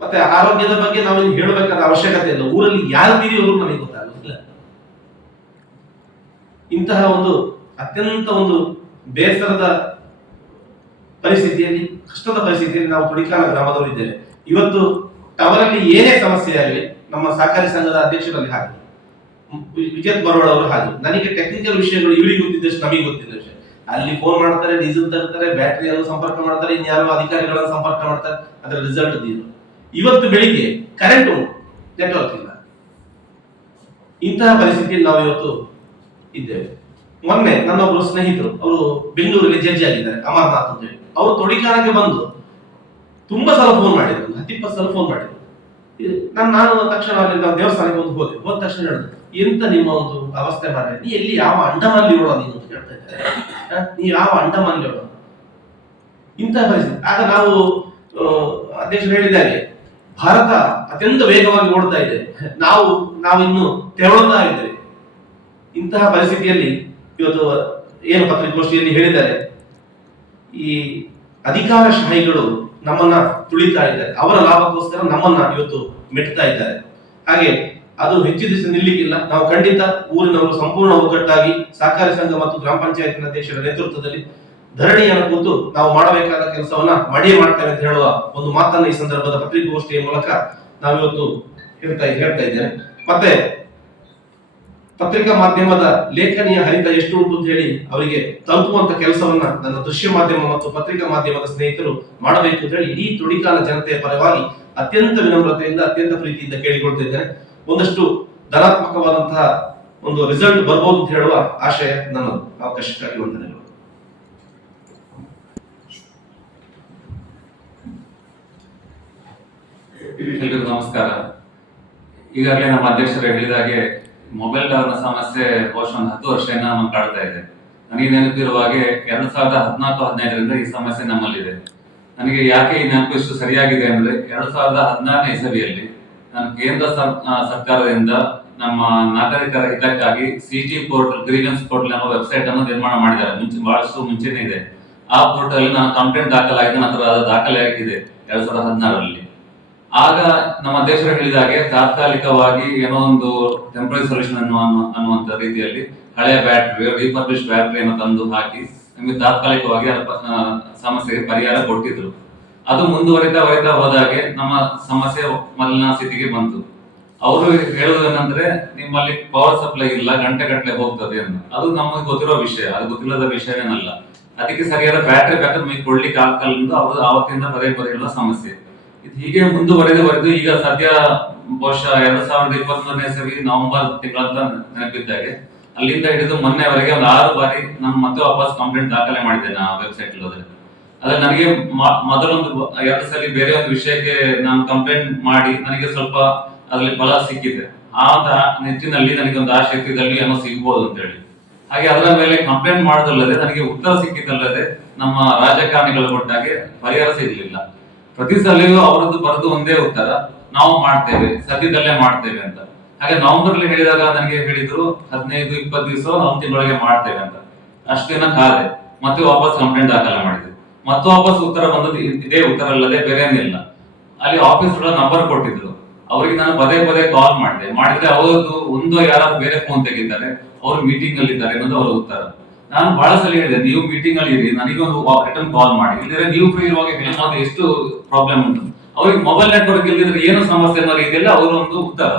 ಮತ್ತೆ ಆರೋಗ್ಯದ ಬಗ್ಗೆ ನಾವು ಹೇಳಬೇಕಾದ ಅವಶ್ಯಕತೆ ಇಲ್ಲ, ಊರಲ್ಲಿ ಯಾರು ತಿಳಿಯೋರು ನಮಗೆ ಗೊತ್ತಾಗುದಿಲ್ಲ. ಇಂತಹ ಒಂದು ಅತ್ಯಂತ ಒಂದು ಬೇಸರದ ಪರಿಸ್ಥಿತಿಯಲ್ಲಿ, ಕಷ್ಟದ ಪರಿಸ್ಥಿತಿಯಲ್ಲಿ ನಾವು ತುಡಿಕಾಲ ಗ್ರಾಮದವರಿದ್ದೇವೆ. ಇವತ್ತು ಟವರ್ ಅಲ್ಲಿ ಏನೇ ಸಮಸ್ಯೆ ಆಗಲಿ, ನಮ್ಮ ಸಹಕಾರಿ ಸಂಘದ ಅಧ್ಯಕ್ಷರಲ್ಲಿ ಹಾಗೆ, ವಿಜಯ್ ಬರೋಡ್ ಅವರು ಹಾಗೆ, ನನಗೆ ಟೆಕ್ನಿಕಲ್ ವಿಷಯಗಳು ಇವರಿಗೆ ಗೊತ್ತಿದ್ದಷ್ಟು ನಮಗೆ ಗೊತ್ತಿಲ್ಲ ವಿಷಯ. ಅಲ್ಲಿ ಫೋನ್ ಮಾಡ್ತಾರೆ, ಡೀಸೆಲ್ ತರ್ತಾರೆ, ಬ್ಯಾಟರಿಯನ್ನು ಸಂಪರ್ಕ ಮಾಡ್ತಾರೆ, ಇನ್ಯಾರೋ ಅಧಿಕಾರಿಗಳನ್ನು ಸಂಪರ್ಕ ಮಾಡ್ತಾರೆ, ಅದರ ರಿಸಲ್ಟ್ ಇದು. ಇವತ್ತು ಬೆಳಿಗ್ಗೆ ಕರೆಂಟ್ ಉಂಟು, ನೆಟ್ವರ್ಕ್ ಇಲ್ಲ. ಇಂತಹ ಪರಿಸ್ಥಿತಿಯಲ್ಲಿ ನಾವು ಇವತ್ತು ಇದ್ದೇವೆ. ಮೊನ್ನೆ ನನ್ನೊಬ್ಬರು ಸ್ನೇಹಿತರು, ಅವರು ಬೆಂಗಳೂರಲ್ಲಿ ಜಡ್ಜಿ ಆಗಿದ್ದಾರೆ, ಅಮರನಾಥ್ ಅಂತ ಹೇಳಿ, ಅವರು ತೊಡಿಕಾನಕ್ಕೆ ಬಂದು ತುಂಬಾ ಸಲ ಫೋನ್ ಮಾಡಿದ್ರು, 10-20 ಸಲ ಫೋನ್ ಮಾಡಿದ್ರು. ನಾನು ತಕ್ಷಣ ಅಲ್ಲಿಂದ ದೇವಸ್ಥಾನಕ್ಕೆ ಒಂದು ಹೋದ ತಕ್ಷಣ ಹೇಳಿದ್ರು, ಎಂತ ನಿಮ್ಮ ಒಂದು ಅವಸ್ಥೆ ಮಾರ್ರೆ, ನೀ ಎಲ್ಲಿ ಯಾವ ಅಂಡಮಾನ್ಲಿ ಓಡೋ ನೀನು ಅಂತ ಹೇಳ್ತಾ ಇದ್ದಾರೆ, ನೀ ಯಾವ ಅಂಡಮಾನ್ಲಿ ಓಡೋ, ಇಂತಹ ಪರಿಸ್ಥಿತಿ. ಆಗ ನಾವು ಅಧ್ಯಕ್ಷರು ಹೇಳಿದ್ದಾರೆ, ಭಾರತ ಅತ್ಯಂತ ವೇಗವಾಗಿ ಓಡ್ತಾ ಇದೆ, ನಾವು ಇನ್ನು ತೆವಳುತ್ತಾ ಇದ್ದೇವೆ. ಇಂತಹ ಪರಿಸ್ಥಿತಿಯಲ್ಲಿ ಇವತ್ತು ಏನು ಪತ್ರಿಕಾಗೋಷ್ಠಿಯಲ್ಲಿ ಹೇಳಿದ್ದಾರೆ, ಈ ಅಧಿಕಾರಶಾಹಿಗಳು ನಮ್ಮನ್ನ ತುಳಿತಾ ಇದ್ದಾರೆ, ಅವರ ಲಾಭಕ್ಕೋಸ್ಕರ ನಮ್ಮನ್ನ ಇವತ್ತು ಮೆಟ್ತಾ ಇದ್ದಾರೆ. ಹಾಗೆ ಅದು ಹೆಚ್ಚು ದಿವಸ ನಿಲ್ಲಿಕ್ಕಿಲ್ಲ. ನಾವು ಖಂಡಿತ ಊರಿನವರು ಸಂಪೂರ್ಣ ಒಗ್ಗಟ್ಟಾಗಿ ಸಹಕಾರಿ ಸಂಘ ಮತ್ತು ಗ್ರಾಮ ಪಂಚಾಯತ್ ಅಧ್ಯಕ್ಷರ ನೇತೃತ್ವದಲ್ಲಿ ಧರಣಿಯನ್ನು ಕೂತು ನಾವು ಮಾಡಬೇಕಾದ ಕೆಲಸವನ್ನ ಮಾಡಿಯೇ ಮಾಡ್ತೇವೆ ಅಂತ ಹೇಳುವ ಒಂದು ಮಾತನ್ನ ಈ ಸಂದರ್ಭದ ಪತ್ರಿಕಾಗೋಷ್ಠಿಯ ಮೂಲಕ ನಾವಿವತ್ತು ಹೇಳ್ತಾ ಇದ್ದೇನೆ. ಮತ್ತೆ ಪತ್ರಿಕಾ ಮಾಧ್ಯಮದ ಲೇಖನಿಯ ಹರಿತ ಎಷ್ಟು ಉಂಟು ಅಂತ ಹೇಳಿ ಅವರಿಗೆ ತಲುಪುವಂತ ಕೆಲಸವನ್ನ ನನ್ನ ದೃಶ್ಯ ಮಾಧ್ಯಮ ಮತ್ತು ಪತ್ರಿಕಾ ಮಾಧ್ಯಮದ ಸ್ನೇಹಿತರು ಮಾಡಬೇಕು ಅಂತ ಹೇಳಿ ಇಡೀ ತುಡಿಕಾಲ ಜನತೆಯ ಪರವಾಗಿ ಅತ್ಯಂತ ವಿನಮ್ರತೆಯಿಂದ, ಅತ್ಯಂತ ಪ್ರೀತಿಯಿಂದ ಕೇಳಿಕೊಳ್ತಾ ಇದ್ದೇನೆ. ಒಂದಷ್ಟು ಧನಾತ್ಮಕವಾದಂತಹ ಒಂದು ರಿಸಲ್ಟ್ ಬರ್ಬೋದು ಅಂತ ಹೇಳುವ ಆಶಯ ನನ್ನದು. ಅವಕಾಶಕ್ಕಾಗಿ ವಂದನೆಗಳು. ಎಲ್ರಿಗೂ ನಮಸ್ಕಾರ. ಈಗಾಗಲೇ ನಮ್ಮ ಅಧ್ಯಕ್ಷರು ಹೇಳಿದಾಗೆ ಮೊಬೈಲ್ ಟವರ್ನ ಸಮಸ್ಯೆ ಬಹುಶಃ 10 ವರ್ಷದಿಂದ ನಮ್ಮನ್ನು ಕಾಡ್ತಾ ಇದೆ. ನನಗೆ ನೆನಪಿರುವ ಹಾಗೆ 2014-15ರಿಂದ ಈ ಸಮಸ್ಯೆ ನಮ್ಮಲ್ಲಿದೆ. ನನಗೆ ಯಾಕೆ ಈ ನೆನಪು ಇಷ್ಟು ಸರಿಯಾಗಿದೆ ಅಂದ್ರೆ, 2016ನೇ ಇಸವಿಯಲ್ಲಿ ನಾನು ಕೇಂದ್ರ ಸರ್ಕಾರದಿಂದ ನಮ್ಮ ನಾಗರಿಕರ ಹಿತಕ್ಕಾಗಿ ಸಿಟಿ ಪೋರ್ಟಲ್, ಗ್ರೀವೆನ್ಸ್ ಪೋರ್ಟಲ್ ಎಂಬ ವೆಬ್ಸೈಟ್ ಅನ್ನು ನಿರ್ಮಾಣ ಮಾಡಿದ್ದಾರೆ. ಬಹಳಷ್ಟು ಮುಂಚೆನೇ ಇದೆ. ಆ ಪೋರ್ಟಲ್ ನಾನು ಕಂಪ್ಲೇಂಟ್ ದಾಖಲಾಗಿದೆ, ನಂತರ ಅದು ದಾಖಲೆ ಆಗಿದೆ 2016ರಲ್ಲಿ. ಆಗ ನಮ್ಮ ಅಧ್ಯಕ್ಷರು ಹೇಳಿದ ಹಾಗೆ ತಾತ್ಕಾಲಿಕವಾಗಿ ಏನೋ ಒಂದು ಟೆಂಪರರಿ ಸೊಲ್ಯೂಷನ್ ಅನ್ನುವಂತ ರೀತಿಯಲ್ಲಿ ಹಳೆಯ ಬ್ಯಾಟ್ರಿ, ರಿಫರ್ಬಿಶ್ ಬ್ಯಾಟ್ರಿಯನ್ನು ತಂದು ಹಾಕಿ ನಮಗೆ ತಾತ್ಕಾಲಿಕವಾಗಿ ಸಮಸ್ಯೆಗೆ ಪರಿಹಾರ ಕೊಟ್ಟಿದ್ರು. ಅದು ಮುಂದುವರಿತಾ ಹೋದಾಗೆ ನಮ್ಮ ಸಮಸ್ಯೆ ಮೊದಲಿನ ಸ್ಥಿತಿಗೆ ಬಂತು. ಅವರು ಹೇಳುವುದೇನಂದ್ರೆ, ನಿಮ್ಮಲ್ಲಿ ಪವರ್ ಸಪ್ಲೈ ಇಲ್ಲ, ಗಂಟೆ ಹೋಗ್ತದೆ ಅಂತ. ಅದು ನಮಗೆ ಗೊತ್ತಿರೋ ವಿಷಯ, ಅದು ಗೊತ್ತಿಲ್ಲದ ವಿಷಯವೇನಲ್ಲ. ಅದಕ್ಕೆ ಸರಿಯಾದ ಬ್ಯಾಟ್ರಿ ಬ್ಯಾಕಪ್ ನಿಮಗೆ ಕೊಡ್ಲಿಕ್ಕೆ ಆಗ್ತಲ್ಲ, ಅವರು ಆವತ್ತಿಂದ ಪದೇ ಹೇಳುವ ಸಮಸ್ಯೆ. ಇದು ಹೀಗೆ ಮುಂದುವರೆದು ಈಗ ಸದ್ಯ ಬಹುಶಃ 2023ನೇ ಇಸವಿ ನವೆಂಬರ್ ತಿಂಗಳಂತ ನೆನಪಿದ್ದಾಗೆ ಅಲ್ಲಿಂದ ಹಿಡಿದು ಮೊನ್ನೆವರೆಗೆ ಒಂದು 6 ಬಾರಿ ನಾನು ಮತ್ತೆ ವಾಪಸ್ ಕಂಪ್ಲೇಂಟ್ ದಾಖಲೆ ಮಾಡಿದ್ದೇನೆ ಆ ವೆಬ್ಸೈಟ್ ಇಲ್ಲದ್ರೆ. ಅದ್ರ ನನಗೆ ಮೊದಲೊಂದು 2 ಸಲ ಬೇರೆ ಒಂದು ವಿಷಯಕ್ಕೆ ನಾನು ಕಂಪ್ಲೇಂಟ್ ಮಾಡಿ ನನಗೆ ಸ್ವಲ್ಪ ಅದ್ರಲ್ಲಿ ಫಲ ಸಿಕ್ಕಿದೆ. ಆ ನಿಟ್ಟಿನಲ್ಲಿ ನನಗೆ ಒಂದು ಆಶೆ ಇದ್ದಲ್ಲಿ ಏನೋ ಸಿಗ್ಬೋದು ಅಂತ ಹೇಳಿ. ಹಾಗೆ ಅದರ ಮೇಲೆ ಕಂಪ್ಲೇಂಟ್ ಮಾಡೋದಲ್ಲದೆ ನನಗೆ ಉತ್ತರ ಸಿಕ್ಕಿದ್ದಲ್ಲದೆ ನಮ್ಮ ರಾಜಕಾರಣಿಗಳು ಕೊಟ್ಟಾಗೆ ಪರಿಹಾರ ಸಿಗಲಿಲ್ಲ. ಪ್ರತಿ ಸಲವೂ ಅವರದ್ದು ಬರೆದು ಒಂದೇ ಉತ್ತರ, ನಾವು ಮಾಡ್ತೇವೆ, ಸದ್ಯದಲ್ಲೇ ಮಾಡ್ತೇವೆ ಅಂತ. ಹಾಗೆ ನವೆಂಬರ್ ಹೇಳಿದಾಗ ನನಗೆ ಹೇಳಿದ್ರು 15-20 ದಿವಸ ನಾವು ತಿಂಗಳೊಳಗೆ ಮಾಡ್ತೇವೆ ಅಂತ. ಅಷ್ಟು ದಿನ ಕಾದೆ, ಮತ್ತೆ ವಾಪಸ್ ಕಂಪ್ಲೇಂಟ್ ದಾಖಲೆ ಮಾಡಿದೆ. ಮತ್ತೆ ವಾಪಸ್ ಉತ್ತರ ಬಂದದ್ದು ಇದೇ ಉತ್ತರ ಅಲ್ಲದೆ ಬೇರೆ ಏನಿಲ್ಲ. ಅಲ್ಲಿ ಆಫೀಸ್ ನಂಬರ್ ಕೊಟ್ಟಿದ್ರು, ಅವರಿಗೆ ನಾನು ಪದೇ ಕಾಲ್ ಮಾಡಿದ್ರೆ ಅವರದ್ದು ಒಂದು ಯಾರು ಬೇರೆ ಫೋನ್ ತೆಗಿತಾರೆ, ಅವ್ರು ಮೀಟಿಂಗ್ ಅಲ್ಲಿ ಇದ್ದಾರೆ ಅನ್ನೋದು ಅವರ ಉತ್ತರ. ನಾನು ಬಹಳ ಸಲ ಹೇಳಿದೆ, ನೀವು ಮೀಟಿಂಗ್ ಅಲ್ಲಿ ಇರಿ, ನನಗೊಂದು ರಿಟರ್ನ್ ಕಾಲ್ ಮಾಡಿ, ಇಲ್ಲದ್ರೆ ನೀವು ಫ್ರೀ ಇರುವಾಗ ಹೇಳೋದು ಎಷ್ಟು ಪ್ರಾಬ್ಲಮ್ ಉಂಟು. ಅವ್ರಿಗೆ ಮೊಬೈಲ್ ನೆಟ್ವರ್ಕ್ ಇಲ್ಲದ್ರೆ ಏನು ಸಮಸ್ಯೆ ಅನ್ನೋ ರೀತಿಯಲ್ಲಿ ಅವರು ಒಂದು ಉತ್ತರ.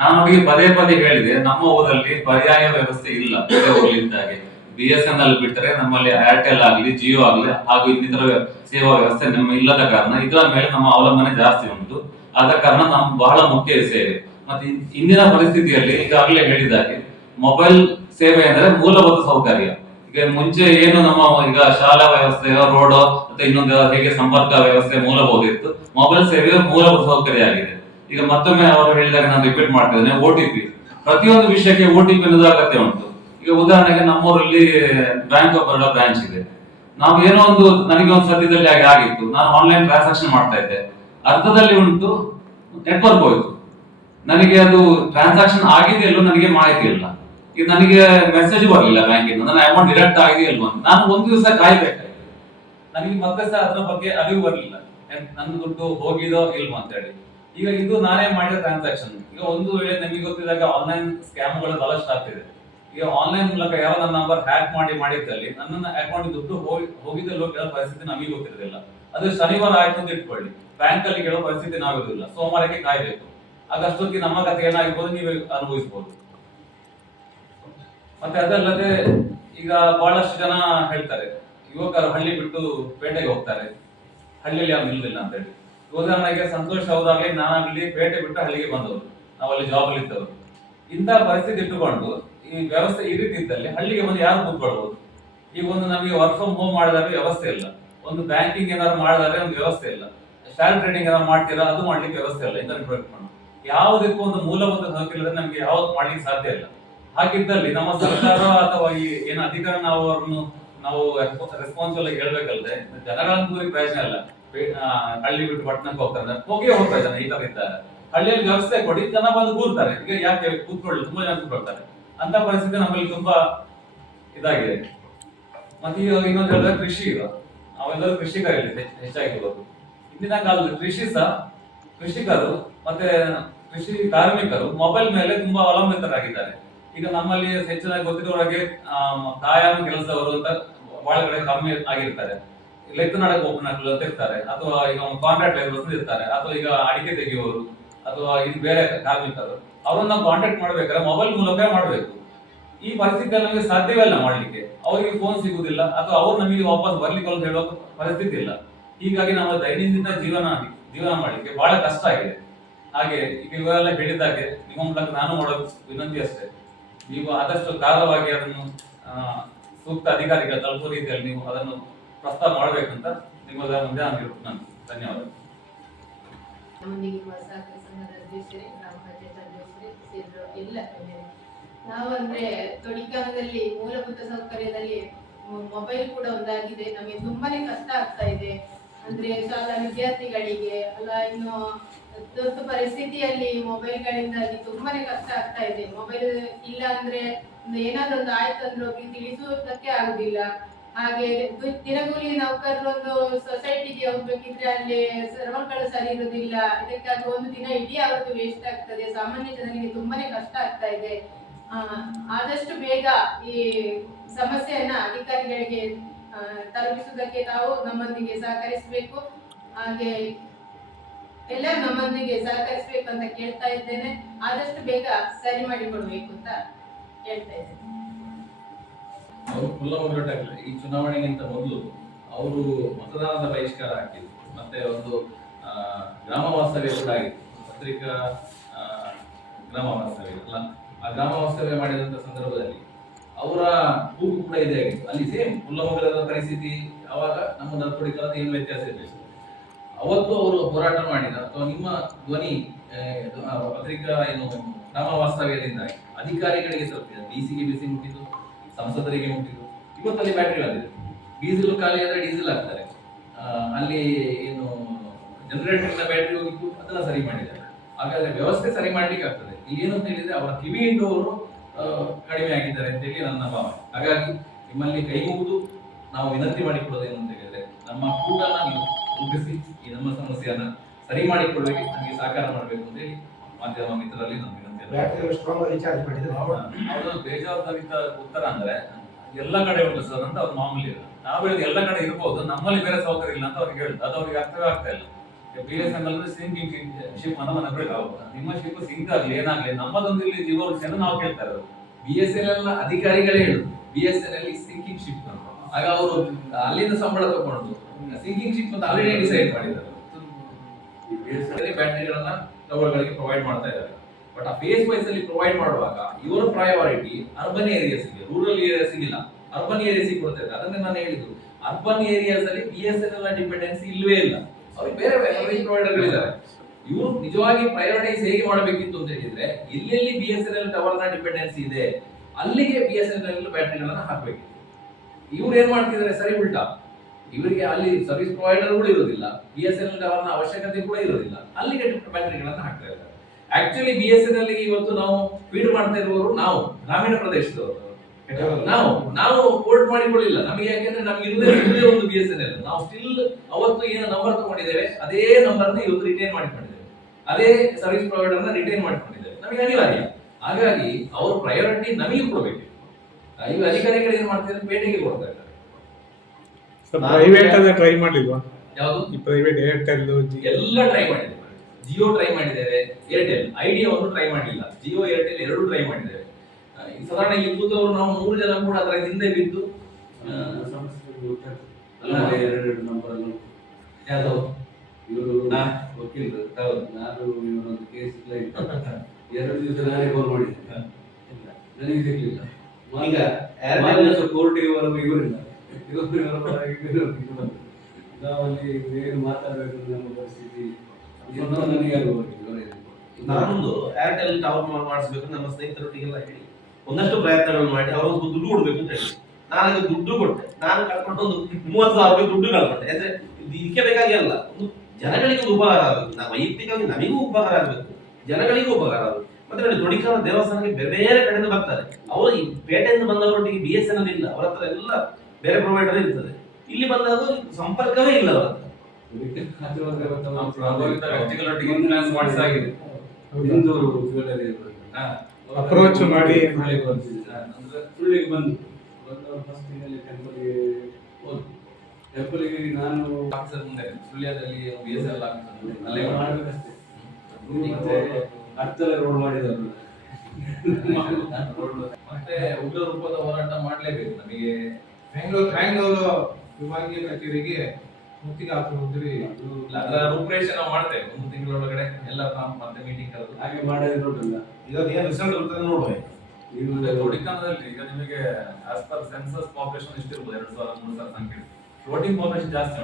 ನಾನು ಅವರಿಗೆ ಪದೇ ಹೇಳಿದೆ, ನಮ್ಮ ಊರಲ್ಲಿ ಪರ್ಯಾಯ ವ್ಯವಸ್ಥೆ ಇಲ್ಲ. ಬೇರೆ ಊರಲ್ಲಿದ್ದಾಗೆ BSNL ಬಿಟ್ಟರೆ ನಮ್ಮಲ್ಲಿ ಏರ್ಟೆಲ್ ಆಗ್ಲಿ, ಜಿಯೋ ಆಗ್ಲಿ ಹಾಗೂ ಇನ್ನಿತರ ಸೇವಾ ವ್ಯವಸ್ಥೆ ನಮ್ಮ ಇಲ್ಲದ ಕಾರಣ ಇದರ ಮೇಲೆ ನಮ್ಮ ಅವಲಂಬನೆ ಜಾಸ್ತಿ ಉಂಟು. ಆದ ಕಾರಣ ನಮ್ಮ ಬಹಳ ಮುಖ್ಯ ಸೇವೆ. ಮತ್ತೆ ಇಂದಿನ ಪರಿಸ್ಥಿತಿಯಲ್ಲಿ ಈಗಾಗಲೇ ಹೇಳಿದಾಗೆ ಮೊಬೈಲ್ ಸೇವೆ ಅಂದ್ರೆ ಮೂಲಭೂತ ಸೌಕರ್ಯ. ಈಗ ಮುಂಚೆ ಏನು ನಮ್ಮ ಈಗ ಶಾಲಾ ವ್ಯವಸ್ಥೆ, ರೋಡ್ ಮತ್ತೆ ಇನ್ನೊಂದು ಹೇಗೆ ಸಂಪರ್ಕ ವ್ಯವಸ್ಥೆ ಮೂಲಭೂತ ಇತ್ತು, ಮೊಬೈಲ್ ಸೇವೆ ಮೂಲಭೂತ ಸೌಕರ್ಯ ಆಗಿದೆ. ಈಗ ಮತ್ತೊಮ್ಮೆ ಅವರು ಹೇಳಿದಾಗ ನಾನು ರಿಪೀಟ್ ಮಾಡ್ತಿದ್ದೇನೆ, OTP ಪ್ರತಿಯೊಂದು ವಿಷಯಕ್ಕೆ OTP ಅನ್ನೋದು ಅಗತ್ಯ ಉಂಟು. ಈಗ ಉದಾಹರಣೆಗೆ ನಮ್ಮೂರಲ್ಲಿ ಬ್ಯಾಂಕ್ ಆಫ್ ಬರೋಡಾ ಬ್ರಾಂಚ್ ಇದೆ. ನಾವು ಏನೋ ಒಂದು ನನಗೆ ಒಂದು ಸದ್ಯದಲ್ಲಿ ಆಗಿತ್ತು, ನಾನು ಆನ್ಲೈನ್ ಟ್ರಾನ್ಸಾಕ್ಷನ್ ಮಾಡ್ತಾ ಇದ್ದೆ, ಅರ್ಧದಲ್ಲಿ ಉಂಟು ನೆಟ್ವರ್ಕ್ ಹೋಯ್ತು, ನನಗೆ ಅದು ಟ್ರಾನ್ಸಾಕ್ಷನ್ ಆಗಿದೆಯಲ್ಲೋ ನನಗೆ ಮಾಹಿತಿ ಇಲ್ಲ. ಈಗ ನನಗೆ ಮೆಸೇಜ್ ಬರಲಿಲ್ಲ ಬ್ಯಾಂಕಿಂದ ನನ್ನ ಅಮೌಂಟ್ ಡಿಡಕ್ಟ್ ಆಗಿದೆ ಇಲ್ವೋ ಅಂತ. ನಾನು ಒಂದು ದಿವಸ ಕಾಯ್ಬೇಕಾಯ್ತು, ನನಗೆ ಮತ್ತೆ ಸಹ ಅದ್ರ ಬಗ್ಗೆ ಅರಿವು ಬರಲಿಲ್ಲ, ನನ್ನ ದುಡ್ಡು ಹೋಗಿದೋ ಇಲ್ವೋ ಅಂತ ಹೇಳಿ. ಈಗ ಇದು ನಾನೇ ಮಾಡಿದ ಟ್ರಾನ್ಸಾಕ್ಷನ್. ಈಗ ಒಂದು ವೇಳೆ ನಿಮಗೆ ಗೊತ್ತಿದ್ದಾಗ ಆನ್ಲೈನ್ ಸ್ಕ್ಯಾಮ್ಗಳು ಬಹಳಷ್ಟು ಆಗ್ತಿದೆ. ಈಗ ಆನ್ಲೈನ್ ಮೂಲಕ ಯಾರೋ ನನ್ನ ನಂಬರ್ ಹ್ಯಾಕ್ ಮಾಡಿದ್ದಲ್ಲಿ ನನ್ನ ಅಕೌಂಟ್ ದುಡ್ಡು ಹೋಗಿದ್ದಲ್ಲೋ ಕೇಳೋ ಪರಿಸ್ಥಿತಿ ನಮಗೆ ಗೊತ್ತಿರೋದಿಲ್ಲ. ಅದು ಶನಿವಾರ ಆಯ್ತು ಅಂತ ಇಟ್ಕೊಳ್ಳಿ, ಬ್ಯಾಂಕ್ ಅಲ್ಲಿ ಕೇಳೋ ಪರಿಸ್ಥಿತಿ ನಾವಿರೋದಿಲ್ಲ, ಸೋಮವಾರಕ್ಕೆ ಕಾಯ್ಬೇಕು. ಆಗಷ್ಟೊತ್ತಿಗೆ ನಮ್ಮ ಕಥೆ ಏನಾಗಿರ್ಬೋದು ನೀವೇ ಅನುಭವಿಸಬಹುದು. ಮತ್ತೆ ಅದಲ್ಲದೆ ಈಗ ಬಹಳಷ್ಟು ಜನ ಹೇಳ್ತಾರೆ, ಯುವಕರು ಹಳ್ಳಿ ಬಿಟ್ಟು ಪೇಟೆಗೆ ಹೋಗ್ತಾರೆ, ಹಳ್ಳಿಯಲ್ಲಿ ಯಾರು ನಿಲ್ಲುದಿಲ್ಲ ಅಂತ ಹೇಳಿ. ಉದಾಹರಣೆಗೆ ಸಂತೋಷ್ ಅವರಾಗ್ಲಿ ನಾನಾಗ್ಲಿ ಪೇಟೆ ಬಿಟ್ಟು ಹಳ್ಳಿಗೆ ಬಂದವರು, ನಾವಲ್ಲಿ ಜಾಬ್ ಅಲ್ಲಿ ಇದ್ದವರು. ಇಂಥ ಪರಿಸ್ಥಿತಿ ಇಟ್ಟುಕೊಂಡು ಈ ವ್ಯವಸ್ಥೆ ಈ ರೀತಿ ಇದ್ದಲ್ಲಿ ಹಳ್ಳಿಗೆ ಬಂದು ಯಾರು ಕೂತ್ಕೊಳ್ಬಹುದು? ಈಗ ಒಂದು ನಮಗೆ ವರ್ಕ್ ಫ್ರಮ್ ಹೋಮ್ ಮಾಡಿದಾಗ ವ್ಯವಸ್ಥೆ ಇಲ್ಲ, ಒಂದು ಬ್ಯಾಂಕಿಂಗ್ ಏನಾದ್ರು ಮಾಡಿದ್ರೆ ಒಂದು ವ್ಯವಸ್ಥೆ ಇಲ್ಲ, ಶೇರ್ ಟ್ರೇಡಿಂಗ್ ಏನಾದ್ರು ಮಾಡ್ತೀರಾ ಅದು ಮಾಡ್ಲಿಕ್ಕೆ ವ್ಯವಸ್ಥೆ ಇಲ್ಲ. ಇಂಟರ್ನೆಟ್ ಯಾವುದಕ್ಕೂ ಒಂದು ಮೂಲಭೂತ ಸೌಕರ್ಯ ಇಲ್ಲದೆ ನಮ್ಗೆ ಯಾವ್ದು ಮಾಡ್ಲಿಕ್ಕೆ ಸಾಧ್ಯ ಇಲ್ಲ. ಹಾಗಿದ್ದಲ್ಲಿ ನಮ್ಮ ಸರ್ಕಾರ ಅಥವಾ ಈ ಏನು ಅಧಿಕಾರ ನಾವು ರೆಸ್ಪಾನ್ಸಿಬಲ್ ಆಗಿ ಹೇಳ್ಬೇಕಲ್ದೆ ಜನಗಳನ್ನು ದೂರಿ ಪ್ರಯೋಜನ ಇಲ್ಲ. ಹಳ್ಳಿ ಬಿಟ್ಟು ಪಟ್ಟಣಕ್ಕೆ ಹೋಗ್ತಾರೆ, ಹೋಗ್ತಾ ಜನ ಈ ತರ ಇದ್ದಾರೆ. ಹಳ್ಳಿಯಲ್ಲಿ ವ್ಯವಸ್ಥೆ ಕೊಡಿ, ಜನ ಬಂದು ಕೂರ್ತಾರೆ. ಈಗ ಯಾಕೆ ಕೂತ್ಕೊಳ್ಳಿ, ತುಂಬಾ ಜನ ಕೂತ್ಕೊಳ್ತಾರೆ. ಅಂತ ಪರಿಸ್ಥಿತಿ ನಮ್ಮಲ್ಲಿ ತುಂಬಾ ಇದಾಗಿದೆ. ಮತ್ತೆ ಈಗ ಇನ್ನೊಂದು ಹೇಳಿದ್ರೆ ಕೃಷಿ. ಈಗ ನಾವೆಲ್ಲರೂ ಕೃಷಿಕರಲ್ಲಿ ಹೆಚ್ಚಾಗಿರ್ಬೋದು. ಇಂದಿನ ಕಾಲದಲ್ಲಿ ಕೃಷಿಕರು ಮತ್ತೆ ಕೃಷಿ ಕಾರ್ಮಿಕರು ಮೊಬೈಲ್ ಮೇಲೆ ತುಂಬಾ ಅವಲಂಬಿತರಾಗಿದ್ದಾರೆ. ಈಗ ನಮ್ಮಲ್ಲಿ ಹೆಚ್ಚಿನಾಗಿ ಗೊತ್ತಿರೋರಿಗೆ ಕಾಯಂ ಕೆಲಸವರು ಅಂತ ಬಹಳ ಕಡೆ ಕಮ್ಮಿ ಆಗಿರ್ತಾರೆ. ಲೆಕ್ಕನಾಡಕ್ಕೆ ಓಪನ್ ಅಂತ ಇರ್ತಾರೆ, ಅಥವಾ ಈಗ ಕಾಂಟ್ರಾಕ್ಟ್ ಲೇಬರ್ಸ್ ಇರ್ತಾರೆ, ಅಥವಾ ಈಗ ಅಡಿಕೆ ತೆಗೆಯುವವರು, ಅಥವಾ ಇದು ಬೇರೆ ಕಾರ್ಮಿಕರು. ಅವರನ್ನ ಕಾಂಟ್ಯಾಕ್ಟ್ ಮಾಡ್ಬೇಕಾದ್ರೆ ಮೊಬೈಲ್ ಮೂಲಕ ಮಾಡಬೇಕು. ಈ ಪರಿಸ್ಥಿತಿಯಲ್ಲಿ ನಮಗೆ ಸಾಧ್ಯವೇ ಇಲ್ಲ ಮಾಡ್ಲಿಕ್ಕೆ. ಅವರಿಗೆ ಫೋನ್ ಸಿಗುದಿಲ್ಲ, ಅಥವಾ ಅವ್ರು ನಮಗೆ ವಾಪಸ್ ಬರ್ಲಿಕ್ಕೆ ಅಂತ ಹೇಳೋ ಪರಿಸ್ಥಿತಿ ಇಲ್ಲ. ಹೀಗಾಗಿ ನಮ್ಮ ದೈನಂದಿನ ಜೀವನ ಮಾಡ್ಲಿಕ್ಕೆ ಬಹಳ ಕಷ್ಟ ಆಗಿದೆ. ಹಾಗೆ ಈಗ ಇವೆಲ್ಲ ಹೇಳಿದಾಗೆ ನಿಮ್ಮ ಮೂಲಕ ನಾನು ಮಾಡೋದು ವಿನಂತಿ ಅಷ್ಟೇ, ನೀವು ಆದಷ್ಟು ಕಾಲವಾಗಿ ಅದನ್ನು ಸೂಕ್ತ ಅಧಿಕಾರಿಗಳ ತಲುಪುವ ರೀತಿಯಲ್ಲಿ ನೀವು ಅದನ್ನು ಪ್ರಸ್ತಾವ ಮಾಡಬೇಕಂತ ನಿಮ್ಮದ ಮುಂದೆ ನಾನು ಧನ್ಯವಾದ. ನಾವಂದ್ರೆ ತೊಡಿಕಾಲದಲ್ಲಿ ಮೂಲಭೂತ ಸೌಕರ್ಯದಲ್ಲಿ ಮೊಬೈಲ್ ಕೂಡ ಒಂದಾಗಿದೆ. ನಮಗೆ ತುಂಬಾನೇ ಕಷ್ಟ ಆಗ್ತಾ ಇದೆ. ಅಂದ್ರೆ ಶಾಲಾ ವಿದ್ಯಾರ್ಥಿಗಳಿಗೆ ಅಲ್ಲ, ಇನ್ನು ದೊಡ್ಡ ಪರಿಸ್ಥಿತಿಯಲ್ಲಿ ಮೊಬೈಲ್ಗಳಿಂದಾಗಿ ತುಂಬಾನೇ ಕಷ್ಟ ಆಗ್ತಾ ಇದೆ. ಮೊಬೈಲ್ ಇಲ್ಲ ಅಂದ್ರೆ ಏನಾದ್ರೂ ಒಂದು ಆಯ್ತು ಅಂದ್ರೆ ಒಬ್ರಿಗೆ ತಿಳಿಸುವುದಕ್ಕೆ ಆಗುದಿಲ್ಲ. ಹಾಗೆ ದಿನಗೂಲಿ ನೌಕರರು ಒಂದು ಸೊಸೈಟಿಗೆ ಹೋಗ್ಬೇಕಿದ್ರೆ ಅಲ್ಲಿ ಸರ್ವರ್ಗಳು ಸರಿ ಇರುವುದಿಲ್ಲ. ಇದಕ್ಕಾಗಿ ಒಂದು ದಿನ ಇಡೀ ಅವತ್ತು ವೇಸ್ಟ್ ಆಗ್ತದೆ. ಸಾಮಾನ್ಯ ಜನರಿಗೆ ತುಂಬಾನೇ ಕಷ್ಟ ಆಗ್ತಾ ಇದೆ. ಆದಷ್ಟು ಬೇಗ ಈ ಸಮಸ್ಯೆಯನ್ನ ಅಧಿಕಾರಿಗಳಿಗೆ ತಲುಪಿಸುವುದಕ್ಕೆ ತಾವು ನಮ್ಮೊಂದಿಗೆ ಸಹಕರಿಸಬೇಕು. ಹಾಗೆ ಎಲ್ಲರೂ ನಮ್ಮೊಂದಿಗೆ ಸಹಕರಿಸಬೇಕು ಅಂತ ಕೇಳ್ತಾ ಇದ್ದೇನೆ. ಆದಷ್ಟು ಬೇಗ ಸರಿ ಮಾಡಿಕೊಡ್ಬೇಕು ಅಂತ ಹೇಳ್ತಾ ಇದ್ದೇನೆ. ಅವರು ಕುಲ್ಲಮೊಗ್ಗಟ್ಟಾಗಲಿ ಈ ಚುನಾವಣೆಗಿಂತ ಮೊದಲು ಅವರು ಮತದಾನದ ಬಹಿಷ್ಕಾರ ಹಾಕಿದ್ರು, ಮತ್ತೆ ಒಂದು ಗ್ರಾಮ ವಾಸ್ತವ್ಯ ಕೂಡ ಆಗಿತ್ತು. ಪತ್ರಿಕಾ ಗ್ರಾಮ ವಾಸ್ತವ್ಯ ಅಲ್ಲ, ಆ ಗ್ರಾಮ ವಾಸ್ತವ್ಯ ಮಾಡಿದಂತ ಸಂದರ್ಭದಲ್ಲಿ ಅವರ ಕೂಗು ಕೂಡ ಇದೇ ಆಗಿತ್ತು. ಅಲ್ಲಿ ಸೇಮ್ ಕುಲ್ಲಮೊಗ್ಗದ ಪರಿಸ್ಥಿತಿ ಅವಾಗ ನಮ್ಮ ನರ್ತೊಡಿಕರದ ಏನು ವ್ಯತ್ಯಾಸ ಇರಬೇಕು. ಅವತ್ತು ಅವರು ಹೋರಾಟ ಮಾಡಿದ ಅಥವಾ ನಿಮ್ಮ ಧ್ವನಿ ಪತ್ರಿಕಾ ಏನು ಗ್ರಾಮ ವಾಸ್ತವ್ಯದಿಂದ ಅಧಿಕಾರಿಗಳಿಗೆ ತಲುಪಿದ, ಡಿಸಿಗೆ ಬಿಸಿ ಮುಟ್ಟಿದ್ದು, ಸಂಸದರಿಗೆ ಮುಟ್ಟಿದ್ದು. ಇವತ್ತಲ್ಲಿ ಬ್ಯಾಟ್ರಿ ಬಂದಿದೆ, ಡೀಸೆಲ್ ಖಾಲಿ ಆದ್ರೆ ಡೀಸೆಲ್ ಹಾಕ್ತಾರೆ. ಅಲ್ಲಿ ಏನು ಜನರೇಟರ್ ಬ್ಯಾಟ್ರಿ ಹೋಗಿತ್ತು, ಅದನ್ನ ಸರಿ ಮಾಡಿದ್ದಾರೆ. ಹಾಗಾದ್ರೆ ವ್ಯವಸ್ಥೆ ಸರಿ ಮಾಡ್ಲಿಕ್ಕೆ ಆಗ್ತದೆ. ಏನು ಅಂತ ಹೇಳಿದ್ರೆ ಅವರ ಕಿವಿ ಹಿಂಡುವವರು ಕಡಿಮೆ ಆಗಿದ್ದಾರೆ ಅಂತ ಹೇಳಿ ನನ್ನ ಭಾವನೆ. ಹಾಗಾಗಿ ನಿಮ್ಮಲ್ಲಿ ಕೈ ಮುಗಿದು ನಾವು ವಿನಂತಿ ಮಾಡಿಕೊಳ್ಳೋದು ಏನು ಅಂತ ಹೇಳಿದ್ರೆ, ನಮ್ಮ ಕೂಟನ್ನ ನೀವು ಮುಗಿಸಿ ಈ ನಮ್ಮ ಸಮಸ್ಯೆಯನ್ನ ಸರಿ ಮಾಡಿಕೊಳ್ಳೋಕೆ ನಮಗೆ ಸಹಕಾರ ಮಾಡಬೇಕು ಅಂತ ಹೇಳಿ ಮಾಧ್ಯಮ ಮಿತ್ರರಲ್ಲಿ ನಮ್ಮ ವಿನಂತಿ. ಅವರು ಬೇಜವಾಬ್ದಾರಿತ ಉತ್ತರ ಅಂದ್ರೆ ಎಲ್ಲ ಕಡೆ ಉಂಟು ಸರ್ ಅಂತ ಅವ್ರು ಮಾಮೂಲಿ ಇಲ್ಲ. ನಾವು ಹೇಳಿದ ಎಲ್ಲ ಕಡೆ ಇರ್ಬೋದು, ನಮ್ಮಲ್ಲಿ ಬೇರೆ ಸೌಕರ್ಯ ಇಲ್ಲ ಅಂತ ಅವ್ರಿಗೆ ಹೇಳುದು. ಅದು ಅವ್ರಿಗೆ ಅರ್ಥವೇ ಆಗ್ತಾ ಇಲ್ಲ. BSNL ಸಿಂಕಿಂಗ್ ಶಿಪ್ ಮನ ನಿಮ್ಮ ಶಿಪ್ ಸಿಂಕ್ ಆಗ್ಲಿ ಏನಾಗ್ಲಿ ನಮ್ಮದೊಂದು ಇಲ್ಲಿ ಜೀವ ಉಳಿಸಿ ನಾವು ಕೇಳ್ತಾ ಇರೋದು. BSNL ಅಧಿಕಾರಿಗಳೇ ಹೇಳುದು BSNL ಸಿಂಕಿಂಗ್ ಶಿಪ್ ಅಂತ. ಆಗ ಅವರು ಅಲ್ಲಿಂದ ಸಂಬಳ ತಗೊಂಡು ಸಿಂಕಿಂಗ್ ಶಿಪ್ ಅಂತ ಆಲ್ರೆಡಿ ಡಿಸೈಡ್ ಮಾಡಿದ್ದಾರೆ. ಬ್ಯಾಟರಿಗಳನ್ನ ಟವರ್ಗಳಿಗೆ ಪ್ರೊವೈಡ್ ಮಾಡ್ತಾ ಇದ್ದಾರೆ. ಬಟ್ ಆ ಫೇಸ್ ವೈಸ್ ಅಲ್ಲಿ ಪ್ರೊವೈಡ್ ಮಾಡುವಾಗ ಇವರ ಪ್ರಯಾರಿಟಿ ಅರ್ಬನ್ ಏರಿಯಾಸ್ಗೆ, ರೂರಲ್ ಏರಿಯಾಸ್ಗೆ ಇಲ್ಲ, ಅರ್ಬನ್ ಏರಿಯಾಸ್ಗೆ ಕೊಡ್ತಾ ಇದ್ದಾರೆ. ಅದನ್ನೇ ನಾನು ಹೇಳಿದ್ದು, ಅರ್ಬನ್ ಏರಿಯಾಸ್ ಅಲ್ಲಿ BSNL ಡಿಪೆಂಡೆನ್ಸಿ ಇಲ್ಲವೇ ಇಲ್ಲ. ಅವ್ರಿಗೆ ಬೇರೆ ಸರ್ವಿಸ್ ಪ್ರೊವೈಡರ್ಗಳಿದ್ದಾರೆ. ಇವರು ನಿಜವಾಗಿ ಪ್ರಯಾರಿಟೈಸ್ ಹೇಗೆ ಮಾಡಬೇಕಿತ್ತು ಅಂತ ಹೇಳಿದ್ರೆ ಎಲ್ಲೆಲ್ಲಿ BSNL ಟವರ್ ನ ಡಿಪೆಂಡೆನ್ಸಿ ಇದೆ ಅಲ್ಲಿಗೆ BSNL ಬ್ಯಾಟರಿಗಳನ್ನ ಹಾಕಬೇಕು. ಇವ್ರು ಏನ್ ಮಾಡ್ತಿದ್ದಾರೆ ಸರಿ ಉಲ್ಟಾ, ಇವರಿಗೆ ಅಲ್ಲಿ ಸರ್ವಿಸ್ ಪ್ರೊವೈಡರ್ ಕೂಡ ಇರೋದಿಲ್ಲ, BSNL ಟವರ್ ನ ಅವಶ್ಯಕತೆ ಕೂಡ ಇರೋದಿಲ್ಲ, ಅಲ್ಲಿಗೆ ಬ್ಯಾಟರಿಗಳನ್ನ ಹಾಕ್ತಾ ಇದ್ದಾರೆ. ಆಕ್ಚುಲಿ BSNL ಗೆ ಇವತ್ತು ನಾವು ಫೀಡ್ ಮಾಡ್ತಾ ಇರುವವರು ನಾವು ಗ್ರಾಮೀಣ ಪ್ರದೇಶದವರು, ನಾವು ಪೋರ್ಟ್ ಮಾಡಿಕೊಳ್ಳಿಲ್ಲ. ನಮಗೆ ಯಾಕೆಂದ್ರೆ ನಮಗೆ ಇರುವುದೇ ಒಂದು BSNL. ನಾವು ಸ್ಟಿಲ್ ಅವತ್ತು ಏನು ನಂಬರ್ ತಗೊಂಡಿದ್ದೇವೆ ಅದೇ ನಂಬರ್ ಇವತ್ತು ರಿಟೈನ್ ಮಾಡಿಕೊಂಡಿದ್ದೇವೆ, ಅದೇ ಸರ್ವಿಸ್ ಪ್ರೊವೈಡರ್ ನ ರಿಟೈನ್ ಮಾಡಿಕೊಂಡಿದ್ದೇವೆ, ನಮಗೆ ಅನಿವಾರ್ಯ. ಹಾಗಾಗಿ ಅವ್ರ ಪ್ರಯಾರಿಟಿ ನಮಗೆ ಕೊಡಬೇಕು. ಈಗ ಅಧಿಕಾರಿಗಳು ಏನ್ ಮಾಡ್ತಿದ್ದಾರೆ, ಪೇಟೆಗೆ ಕೊಡ್ತಾ ಇದ್ದಾರೆ. ಪ್ರೈವೇಟ್ ಅದ ಟ್ರೈ ಮಾಡಿಲ್ವಾ? ಯಾವುದು ಈ ಪ್ರೈವೇಟ್ ಏರ್ಟೆಲ್ ಎಲ್ಲ ಟ್ರೈ ಮಾಡಿದ್ದೇವೆ. ಜಿಯೋ ಟ್ರೈ ಮಾಡಿದ್ದೇವೆ, ಏರ್ಟೆಲ್, ಐಡಿಯಾ ಒಂದು ಟ್ರೈ ಮಾಡಲಿಲ್ಲ, ಜಿಯೋ ಏರ್ಟೆಲ್ ಎರಡು ಟ್ರೈ ಮಾಡಿದ್ದೇವೆ. ಸಾಧಾರಣ ಈ ಕೂತವರು ನಾವು 3 ಜನ ಕೂಡ ಅದರ ಹಿಂದೆ ಬಿದ್ದು ಎರಡು ನಂಬರ್ ಯಾವುದು ಇವರು ವಕೀಲರು, ನಾನು ಇವರೊಂದು ಕೇಸ್ ಕ್ಲೈಂಟ್ 2 ದಿವಸ ನಾನೇ ಫೋನ್ ಮಾಡಿದ್ದೆ, ನನಗೆ ಸಿಗ್ಲಿಲ್ಲ. ಈಗ ಕೋರ್ಟಿಗೆ ಬರುವ ಇವರಿಲ್ಲ, ನಾವಲ್ಲಿ ಏನು ಮಾತಾಡಬೇಕು ನಮ್ಮ ಪರಿಸ್ಥಿತಿ ನನಗೆ ನಾನೊಂದು ಏರ್ಟೆಲ್ ಟವರ್ ಮಾಡಿಸ್ಬೇಕು ನಮ್ಮ ಸ್ನೇಹಿತರೊಟ್ಟಿಗೆಲ್ಲ ಹೇಳಿ ಒಂದಷ್ಟು ಪ್ರಯತ್ನಗಳನ್ನು ಮಾಡಿ ಅವರೊಂದು ದುಡ್ಡು ಕೊಡ್ಬೇಕು ಅಂತ ಹೇಳಿ ನಾನು ದುಡ್ಡು ಕೊಟ್ಟೆ. ನಾನು ಕಳ್ಕೊಂಡು ಒಂದು 30,000 ರೂಪಾಯಿ ದುಡ್ಡು ಕಳ್ಕೊಂಡೆ. ಅಂದ್ರೆ ಇದಕ್ಕೆ ಬೇಕಾಗಿ ಅಲ್ಲ, ಒಂದು ಜನಗಳಿಗೆ ಒಂದು ಉಪಕಾರ ಆಗಬೇಕು, ನಾವು ವೈಯಕ್ತಿಕವಾಗಿ ನಮಗೂ ಉಪಕಾರ ಆಗಬೇಕು, ಜನಗಳಿಗೂ ಉಪಕಾರ ಆಗಬೇಕು. ಮತ್ತೆ ನೋಡಿ ತೊಡಿಕಾಲ ದೇವಸ್ಥಾನಕ್ಕೆ ಬೇರೆ ಬೇರೆ ಕಡೆಯಿಂದ ಬರ್ತಾರೆ, ಅವರು ಈ ಪೇಟೆಯಿಂದ ಬಂದವರೊಟ್ಟಿಗೆ BSNL ಇಲ್ಲ, ಅವರ ಹತ್ರ ಎಲ್ಲ ಬೇರೆ ಪ್ರೊವೈಡರ್ ಇರ್ತದೆ. ಇಲ್ಲಿ ಬಂದಾಗ ಸಂಪರ್ಕವೇ ಇಲ್ಲ ಅವರ ಹತ್ರ. ವ್ಯಕ್ತಿಗಳೊಟ್ಟಿಗೆ ಇನ್ಫ್ಲುಯೆನ್ಸ್ ಮಾಡಿಸಾಗಿದೆ. ಅಪ್ರೋಚ್ ಮಾಡಿ ಸುಳ್ಳಿಗೆ ಬಂದವರು ಫಸ್ಟ್ ತಿಂಗಳಲ್ಲಿ ಟೆಂಪಲ್ಗೆ ಹೋದ್ರು. ಟೆಂಪಲ್ಗೆ ನಾನು ಆಫೀಸರ್ ಮುಂದೆ ಸುಳ್ಯದಲ್ಲಿ BSNL ಆಫೀಸರ್ ಅಲ್ಲೇ ಮಾಡ್ಬೇಕಷ್ಟೇ. ಮತ್ತೆ ಅರ್ಥಲ ರೋಡ್ ಮಾಡಿದವರು ಮತ್ತೆ ಉಗ್ರ ರೂಪದ ಹೋರಾಟ ಮಾಡಲೇಬೇಕು. ನಮಗೆ ಬ್ಯಾಂಗ್ಳೂರು ವಿಭಾಗೀಯ ಕಚೇರಿಗೆ ಮುತ್ತಿಗೆ ಹಾಕುವುದ್ರಿ ಅದರ ರೂಪರೇಷೆ ನಾವು ಮಾಡ್ತೇವೆ. 1 ತಿಂಗಳೊಳಗಡೆ ಎಲ್ಲ ಮತ್ತೆ ಮೀಟಿಂಗ್ ಕರೆದು ಹಾಗೆ ಮಾಡಿದ್ರೆ ನೋಡಲ್ಲ. ಇದಕ್ಕೆ ಏನು ರಿಸಲ್ಟ್ ಬರ್ತದೆ ನೋಡುವ. ತೊಡಿಕಾನದಲ್ಲಿ ಈಗ ನಿಮಗೆ ಆಸ್ ಪರ್ ಸೆನ್ಸಸ್ ಪಾಪ್ಯುಲೇಷನ್ ಎಷ್ಟಿರ್ಬೋದು, 2,000-3,000 ಸಂಖ್ಯೆ. ಫ್ಲೋಟಿಂಗ್ ಪಾಪ್ಯುಲೇಷನ್ ಜಾಸ್ತಿ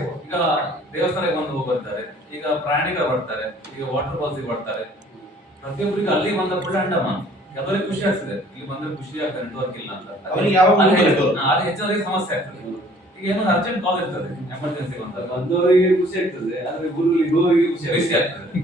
ಉಂಟು. ಈಗ ದೇವಸ್ಥಾನಕ್ಕೆ ಬಂದು ಬರ್ತಾರೆ, ಈಗ ಪ್ರಯಾಣಿಕರು ಬರ್ತಾರೆ, ಈಗ ವಾಟರ್ ಫಾಲ್ಸ್ ಬರ್ತಾರೆ. ಪ್ರತಿಯೊಬ್ಬರಿಗೆ ಅಲ್ಲಿ ಬಂದ ಕೂಡ ಅಂಡಮ ಕೆಲವರಿಗೆ ಖುಷಿ ಆಗ್ತದೆ, ಇಲ್ಲಿ ಬಂದ್ರೆ ಖುಷಿ ಆಗ್ತದೆ, ನೆಟ್ವರ್ಕ್ ಇಲ್ಲ ಅಂತ. ಅವ್ರಿಗೆ ಯಾವ ಅದು ಹೆಚ್ಚಿನವರಿಗೆ ಸಮಸ್ಯೆ ಆಗ್ತದೆ. ಈಗ ಏನೋ ಅರ್ಜೆಂಟ್ ಕಾಲ್ ಇರ್ತದೆ, ಎಮರ್ಜೆನ್ಸಿ ಅಂತ ಬಂದವರಿಗೆ ಖುಷಿ ಆಗ್ತದೆ, ಆದ್ರೆ ಗುರುಗಳಿಗೆ ಖುಷಿ ಆಗ್ತದೆ.